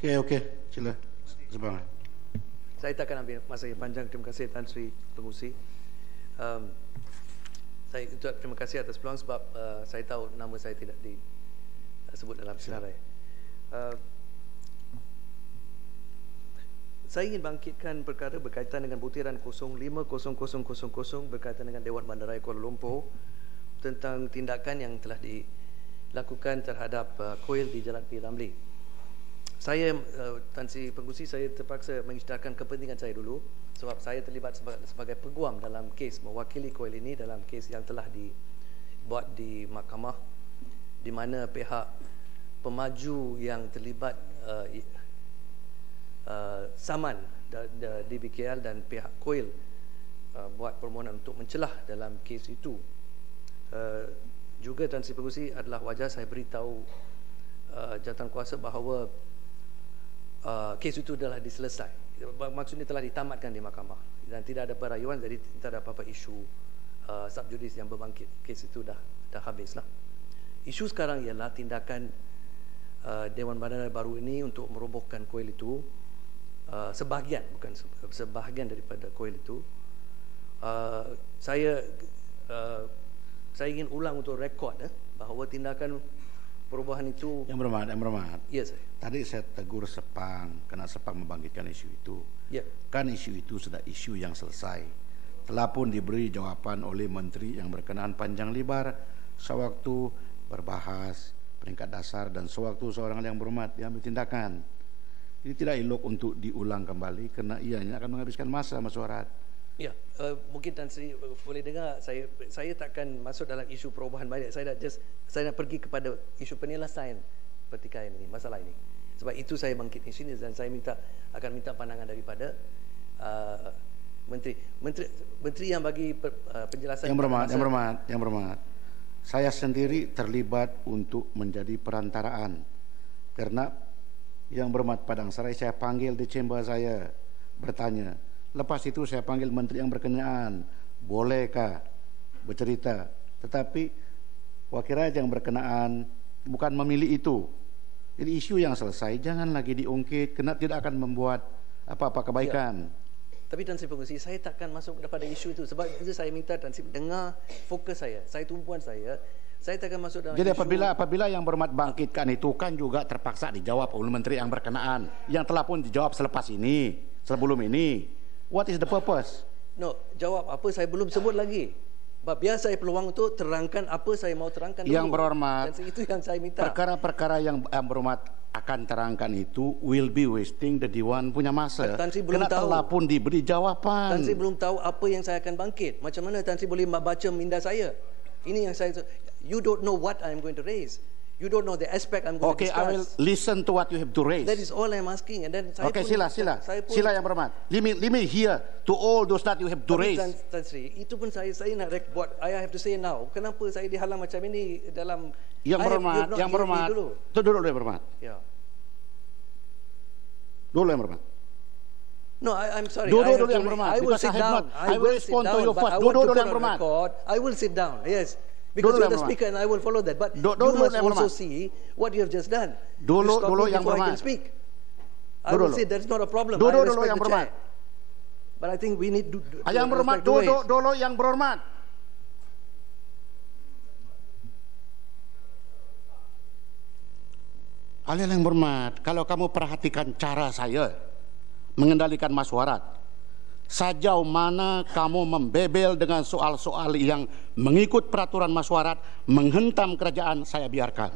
Okey, sila. Sebang. Saya takkan ambil masa yang panjang. Terima kasih Tan Sri Pengurusi. Saya ucap terima kasih atas peluang sebab saya tahu nama saya tidak disebut dalam senarai. Saya ingin bangkitkan perkara berkaitan dengan butiran 050000 berkaitan dengan Dewan Bandaraya Kuala Lumpur tentang tindakan yang telah dilakukan terhadap kuil di Jalan P. Ramlee. Saya, Tan Sri Pengurusi, saya terpaksa mengisytiharkan kepentingan saya dulu sebab saya terlibat sebagai peguam dalam kes mewakili kuil ini dalam kes yang telah dibuat di mahkamah di mana pihak pemaju yang terlibat saman DBKL dan pihak kuil buat permohonan untuk mencelah dalam kes itu. Juga Tan Sri Pengurusi, adalah wajar saya beritahu jawatankuasa bahawa kes itu telah diselesai. Maksudnya telah ditamatkan di mahkamah dan tidak ada perayuan, jadi tidak ada apa-apa isu subjudis yang berbangkit. Kes itu dah habislah. Isu sekarang ialah tindakan Dewan Bandaraya baru ini untuk merobohkan kuil itu, sebahagian, bukan sebahagian daripada kuil itu. Saya ingin ulang untuk rekod bahawa tindakan perubahan itu. Yang berhormat. Ya, saya. Tadi saya tegur Sepang kerana Sepang membangkitkan isu itu. Ya. Kan isu itu sudah isu yang selesai. Telah pun diberi jawapan oleh menteri yang berkenaan panjang lebar sewaktu berbahas peringkat dasar dan sewaktu seorang yang berhormat diambil tindakan. Ini tidak elok untuk diulang kembali kerana ianya akan menghabiskan masa mesyuarat. Ya, mungkin Tan Sri boleh dengar, saya takkan masuk dalam isu perubahan banyak. Saya nak pergi kepada isu penyelesaian pertikaian ini, masalah ini. Sebab itu saya bangkit di sini dan saya akan minta pandangan daripada menteri yang bagi penjelasan. Yang berhormat. Saya sendiri terlibat untuk menjadi perantaraan kerana Yang Berhormat Padang Serai saya panggil di chamber saya bertanya. Lepas itu saya panggil menteri yang berkenaan, bolehkah bercerita? Tetapi wakil rakyat yang berkenaan bukan memilih itu. Jadi isu yang selesai jangan lagi diungkit, kerana tidak akan membuat apa-apa kebaikan. Ya. Tapi Tan Sri Pengurusi, saya takkan masuk kepada isu itu. Sebab itu saya minta Tan Sri dengar fokus saya tumpuan saya takkan masuk dalam jadi isu. apabila yang Berhormat bangkitkan itu kan juga terpaksa dijawab oleh menteri yang berkenaan, yang telah pun dijawab selepas ini, sebelum ini. What is the purpose? No, jawab apa saya belum sebut lagi. Biar saya peluang untuk terangkan apa saya mau terangkan dulu. Yang Berhormat, dan itu yang saya minta. Perkara-perkara yang Berhormat akan terangkan itu will be wasting the Dewan punya masa. Tan Sri belum tahu. Telah pun diberi jawapan. Tan Sri belum tahu apa yang saya akan bangkit. Macam mana Tan Sri boleh baca minda saya? Ini yang saya. You don't know what I am going to raise. You don't know the aspect I'm going to discuss. Okay, I will listen to what you have to raise. That is all I'm asking. And then saya okay, pun, sila Yang Berhormat. Let me hear to all those that you have to raise. Tan Sri, itu pun saya nak buat. I have to say now. Kenapa saya dihalang macam ini dalam Yang Berhormat. Dulu Yang Berhormat. Ya. Dulu Yang Berhormat. No, I'm sorry. Dulu Yang Berhormat. I will sit down. I will respond to you first. Dulu Yang Berhormat. I will sit down. Yes. Because you're the speaker and I will follow that. But you must also see what you have just done. Dulu Yang Berhormat. I can speak. I will say that's not a problem. Dulu I respect Yang the Berhormat. chair. But I think we need to Yang Berhormat. Dulu Yang Berhormat. Ahli Yang Berhormat, kalau kamu perhatikan cara saya mengendalikan masyarakat, sejauh mana kamu membebel dengan soal-soal yang mengikut peraturan masyarakat, menghentam kerajaan, saya biarkan.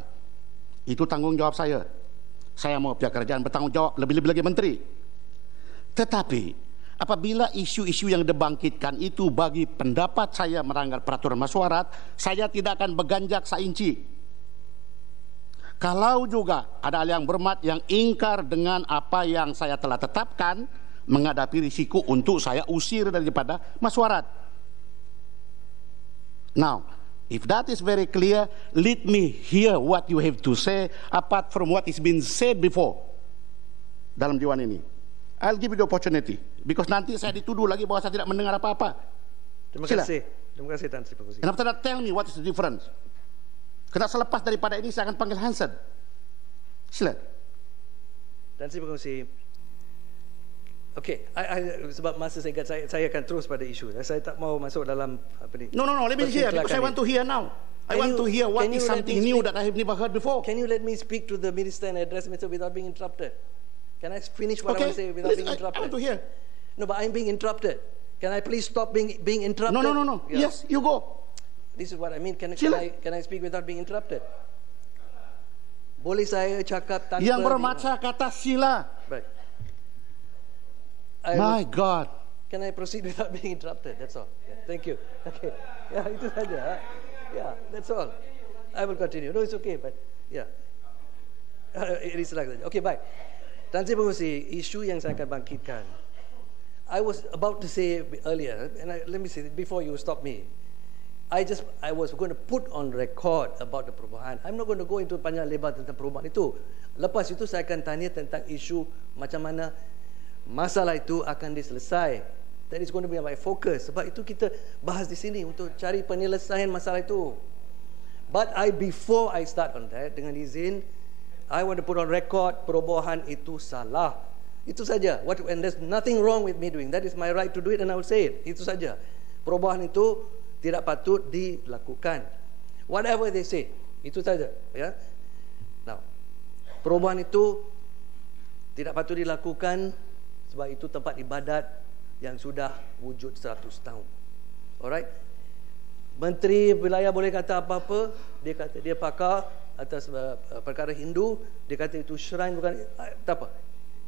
Itu tanggung jawab saya. Saya mau pihak kerajaan bertanggung jawab, lebih-lebih lagi menteri. Tetapi apabila isu-isu yang dibangkitkan itu bagi pendapat saya melanggar peraturan masyarakat, saya tidak akan beganjak seinci. Kalau juga ada Yang Berhormat yang ingkar dengan apa yang saya telah tetapkan, menghadapi risiko untuk saya usir daripada masyarakat. Now, if that is very clear, let me hear what you have to say apart from what is been said before dalam Dewan ini. I'll give you the opportunity because nanti saya dituduh lagi bahwa saya tidak mendengar apa-apa. Terima kasih Tan Sri Pengurusi. Kenapa tidak tell me what is the difference? Karena selepas daripada ini saya akan panggil Hansen. Sila. Tan Sri Pengurusi, Okay, sebab masa saya akan terus pada isu. Saya tak mau masuk dalam apa ni. No, let me hear because I want to hear now. I want to hear what is something new that I have never heard before. Can you let me speak to the minister and address minister without being interrupted? Can I finish what I want to say without being interrupted? I want to hear. No, but I'm being interrupted. Can I please stop being interrupted? No. Yeah. Yes, you go. This is what I mean. Can I speak without being interrupted? Boleh saya cakap tanpa... Yang bermata kata sila. Right. My God. Can I proceed without being interrupted? That's all. Yeah, thank you. Okay. Yeah, itu saja. Yeah, that's all. I will continue. No, it's okay, but yeah. It is like that. Okay, bye. Tan Sri Pengerusi, isu yang saya akan bangkitkan. I was about to say earlier, and let me say before you stop me. I was going to put on record about the perubahan. I'm not going to go into panjang lebar tentang perubahan itu. Lepas itu saya akan tanya tentang isu macam mana masalah itu akan diselesai. That is going to be my focus. Sebab itu kita bahas di sini untuk cari penyelesaian masalah itu. But before I start on that, dengan izin, I want to put on record perubahan itu salah. Itu saja. And there's nothing wrong with me doing. That is my right to do it, and I will say it. Itu saja. Perubahan itu tidak patut dilakukan. Whatever they say, itu saja. Ya. Now, perubahan itu tidak patut dilakukan sebab itu tempat ibadat yang sudah wujud 100 tahun. Alright? Menteri wilayah boleh kata apa-apa, dia kata dia pakar atas perkara Hindu, dia kata itu shrine bukan, tak apa.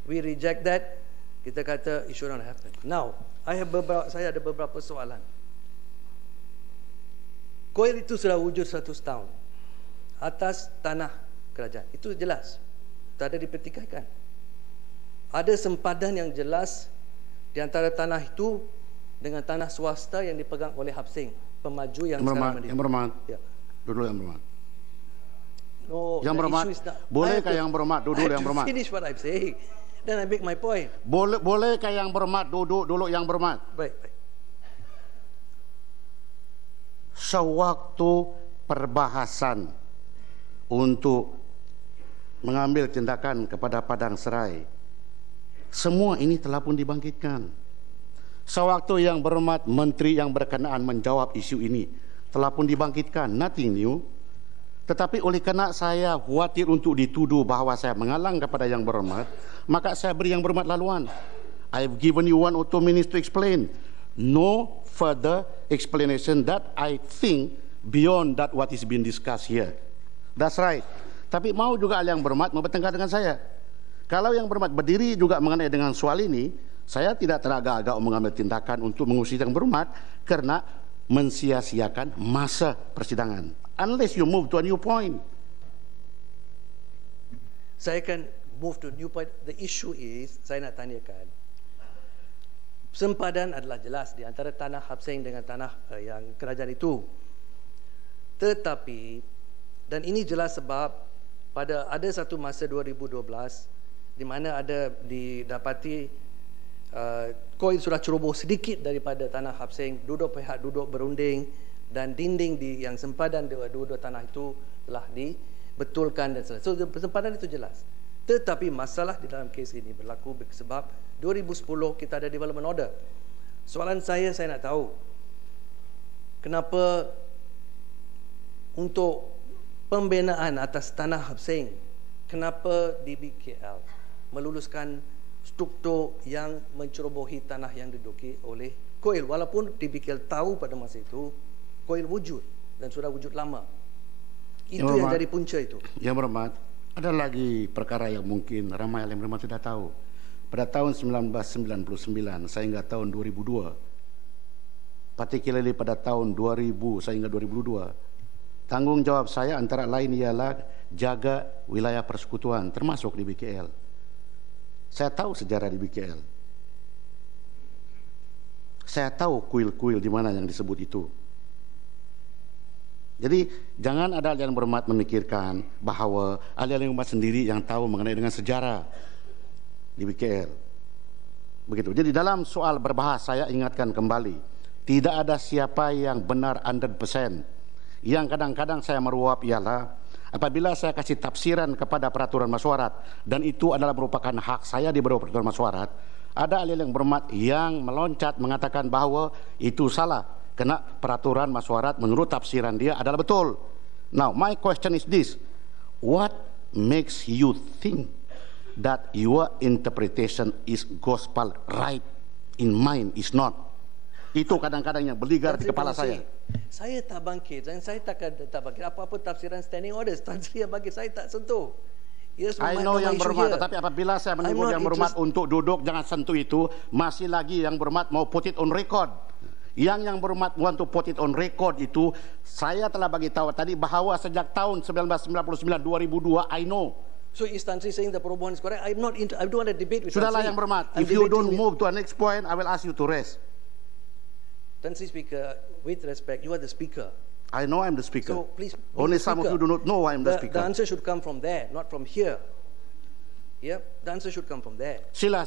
We reject that. Kita kata it should not happen. Now, saya ada beberapa soalan. Kuil itu sudah wujud 100 tahun atas tanah kerajaan. Itu jelas. Tak ada dipertikaikan. Ada sempadan yang jelas di antara tanah itu dengan tanah swasta yang dipegang oleh Hap Seng, pemaju yang sekarang Yang berhormat. Ya. Duduk yang berhormat. No, yang berhormat. Bolehkah yang berhormat duduk yang berhormat? Finish what I'm saying. Then I make my point. Bolehkah yang berhormat duduk yang berhormat? Baik. Sewaktu perbahasan untuk mengambil tindakan kepada Padang Serai, semua ini telah pun dibangkitkan. Sewaktu yang berhormat menteri yang berkenaan menjawab isu ini telah pun dibangkitkan. Nothing new. Tetapi oleh kerana saya khawatir untuk dituduh bahawa saya mengalang kepada yang berhormat, maka saya beri yang berhormat laluan. I have given you 1 or 2 minutes to explain. No further explanation that I think beyond that what is being discussed here. That's right. Tapi mau juga yang berhormat mau bertengkar dengan saya. Kalau yang berhormat berdiri juga mengenai dengan soal ini, saya tidak teragak-agak mengambil tindakan untuk mengusir yang berhormat kerana mensia-siakan masa persidangan. Unless you move to a new point. Saya akan move to a new point. The issue is, saya nak tanyakan, sempadan adalah jelas di antara tanah Hap Seng dengan tanah yang kerajaan itu. Tetapi, dan ini jelas sebab ada satu masa 2012 di mana ada didapati koin sudah ceroboh sedikit daripada tanah Hap Seng, pihak duduk berunding dan dinding yang sempadan dua-dua tanah itu telah dibetulkan dan selesai. So sempadan itu jelas. Tetapi masalah di dalam kes ini berlaku sebab 2010 kita ada development order. Soalan saya nak tahu kenapa untuk pembinaan atas tanah Hap Seng, kenapa DBKL meluluskan struktur yang mencerobohi tanah yang diduduki oleh KOIL, walaupun DBKL tahu pada masa itu KOIL wujud dan sudah wujud lama. Itu yang jadi punca itu. Yang berhormat, ada lagi perkara yang mungkin ramai yang berhormat sudah tahu. Pada tahun 1999 sehingga tahun 2002, particularly pada tahun 2000 sehingga 2002, tanggung jawab saya antara lain ialah jaga wilayah persekutuan termasuk DBKL. Saya tahu sejarah DBKL. Saya tahu kuil-kuil di mana yang disebut itu. Jadi jangan ada yang berhormat memikirkan bahawa ahli-ahli umat sendiri yang tahu mengenai dengan sejarah DBKL. Begitu. Jadi dalam soal berbahas saya ingatkan kembali, tidak ada siapa yang benar 100%. Yang kadang-kadang saya meruap ialah apabila saya kasih tafsiran kepada peraturan mesyuarat dan itu adalah merupakan hak saya di bawah peraturan mesyuarat, Ada ahli yang berhormat yang meloncat mengatakan bahawa itu salah, kerana peraturan mesyuarat menurut tafsiran dia adalah betul. Now, my question is this: what makes you think that your interpretation is gospel right in mind is not? Itu kadang-kadang yang berligar di kepala saya. Saya tak bangkit dan saya tak bangkit. Apa-apa tafsiran standing orders, Tan Sri yang bangkit, saya tak sentuh. Yes, I know yang berhormat, tetapi apabila saya menegur yang berhormat untuk duduk, jangan sentuh itu, masih lagi yang berhormat mau put it on record. Yang berhormat want to put it on record itu, saya telah bagi tahu tadi bahawa sejak tahun 1999 2002, I know. So is Tan Sri saying the perubahan is correct? I don't want to debate with Tan Sri. Sudahlah yang berhormat. If you don't move to the next point, I will ask you to rest. Tan Sri Speaker, with respect, you are the speaker. I know I'm the speaker. So please, only some of you do not know I'm the speaker. The answer should come from there, not from here. Yeah, the answer should come from there. Sila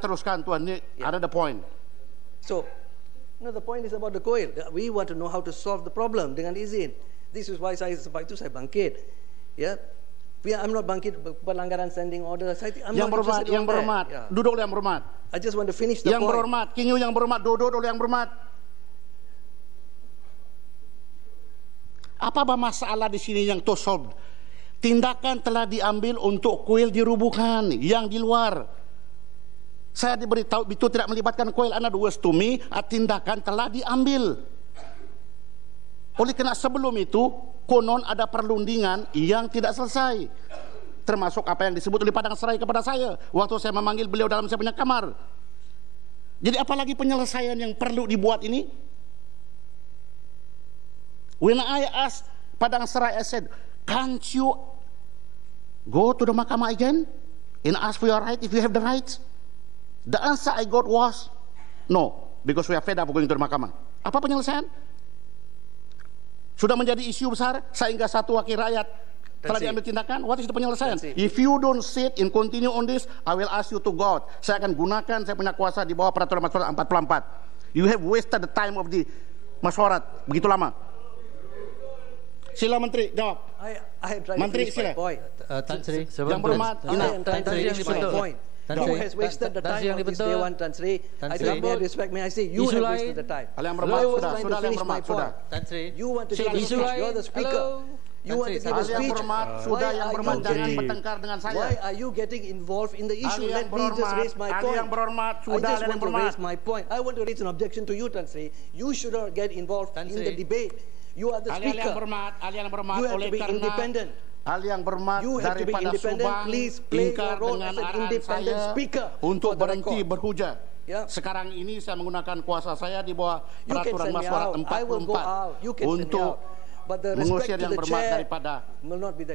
teruskan Tuan Nick. Ada the point. So, no, the point is about the COIL. We want to know how to solve the problem dengan izin. This is why saya sebab itu saya bangkit. Yeah. I'm not bangkit pelanggaran standing order. Yang berhormat, duduk yang berhormat. I just want to finish the yang point. Yang berhormat, Kinyu yang berhormat, duduk yang berhormat. Apa masalah di sini yang to solve? Tindakan telah diambil untuk kuil dirubuhkan yang di luar. Saya diberitahu itu tidak melibatkan kuil. Another words to me, tindakan telah diambil. Oleh kerana sebelum itu konon ada perundingan yang tidak selesai, termasuk apa yang disebut oleh Padang Serai kepada saya waktu saya memanggil beliau dalam saya punya kamar. Jadi apalagi penyelesaian yang perlu dibuat ini? When I asked Padang Serai, I said, can't you go to the Mahkamah again and ask for your right if you have the rights? The answer I got was no, because we are fed up going to the Mahkamah. Apa penyelesaian? Sudah menjadi isu besar sehingga satu wakil rakyat telah diambil tindakan. What is the penyelesaian? If you don't sit and continue on this, I will ask you to go out. Saya akan gunakan saya punya kuasa di bawah peraturan mesyuarat 44. You have wasted the time of the mesyuarat begitu lama. Sila Menteri jawab. Menteri sila. Tan Sri, yang berhormat, Tan Sri yang betul. Who has wasted the time of this Dewan, Tan Sri? I don't know, respect me, I say you have wasted the time. Yang berhormat, sudah yang berhormat, sudah. Tan Sri, you want to give speech, you're the speaker. You want to give a speech. Sudah yang berhormat, jangan bertengkar dengan saya. Why are you getting involved in the issue? Let me just raise my point. Yang berhormat, sudah I just want to raise my point. I want to raise an objection to you, Tan Sri. You should not get involved in the debate. You are the speaker. Ahli yang berhormat, you have to be independent. Ahli yang berhormat daripada Subang ingkar dengan arahan saya untuk berhenti berhujah. Sekarang ini saya menggunakan kuasa saya di bawah peraturan mesyuarat 44 untuk mengusir yang berhormat daripada.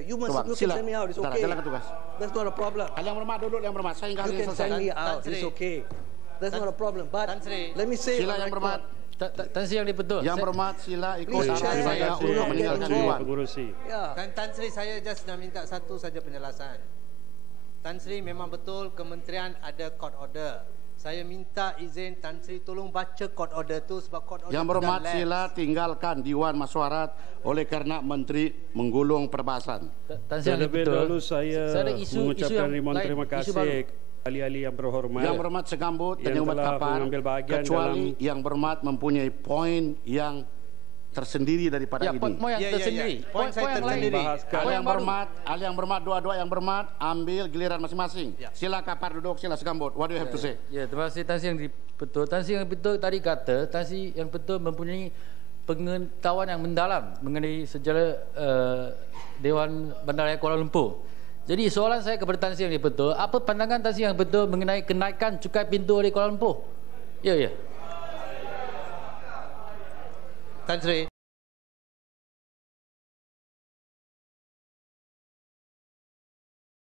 You can send me out. It's okay. Jalankan tugas. That's not a problem. Ahli yang berhormat duduk yang berhormat. Saya you can send me out. It's okay. That's not a problem. But let me say. Sila yang berhormat. Tan Sri yang dibetul. Yang berhormat sila ikut arahan saya untuk meninggalkan Dewan. Tan Sri, saya just nak minta satu saja penjelasan. Tan Sri, memang betul kementerian ada court order. Saya minta izin Tan Sri tolong baca court order tu sebab court order. Yang berhormat sila tinggalkan Dewan Mesyuarat oleh kerana menteri menggulung perbahasan. Tan Sri yang Terlebih dahulu saya mengucapkan terima kasih ahli-ahli yang berhormat. Yang berhormat segambut dan yang berkapan, kecuali yang berhormat mempunyai poin yang tersendiri daripada ini. Poin yang tersendiri. Poin saya tersendiri. Ahli yang berhormat, dua-dua yang berhormat, ambil giliran masing-masing. Sila kapar duduk, sila segambut. What do you have to say? Ya, terima kasih Tan Sri yang betul. Tan Sri yang betul tadi kata, Tan Sri yang betul mempunyai pengetahuan yang mendalam mengenai sejarah Dewan Bandaraya Kuala Lumpur. Jadi soalan saya kepada Tan Sri yang betul, apa pandangan Tan Sri yang betul mengenai kenaikan cukai pintu oleh Kuala Lumpur? Ya. Tan Sri.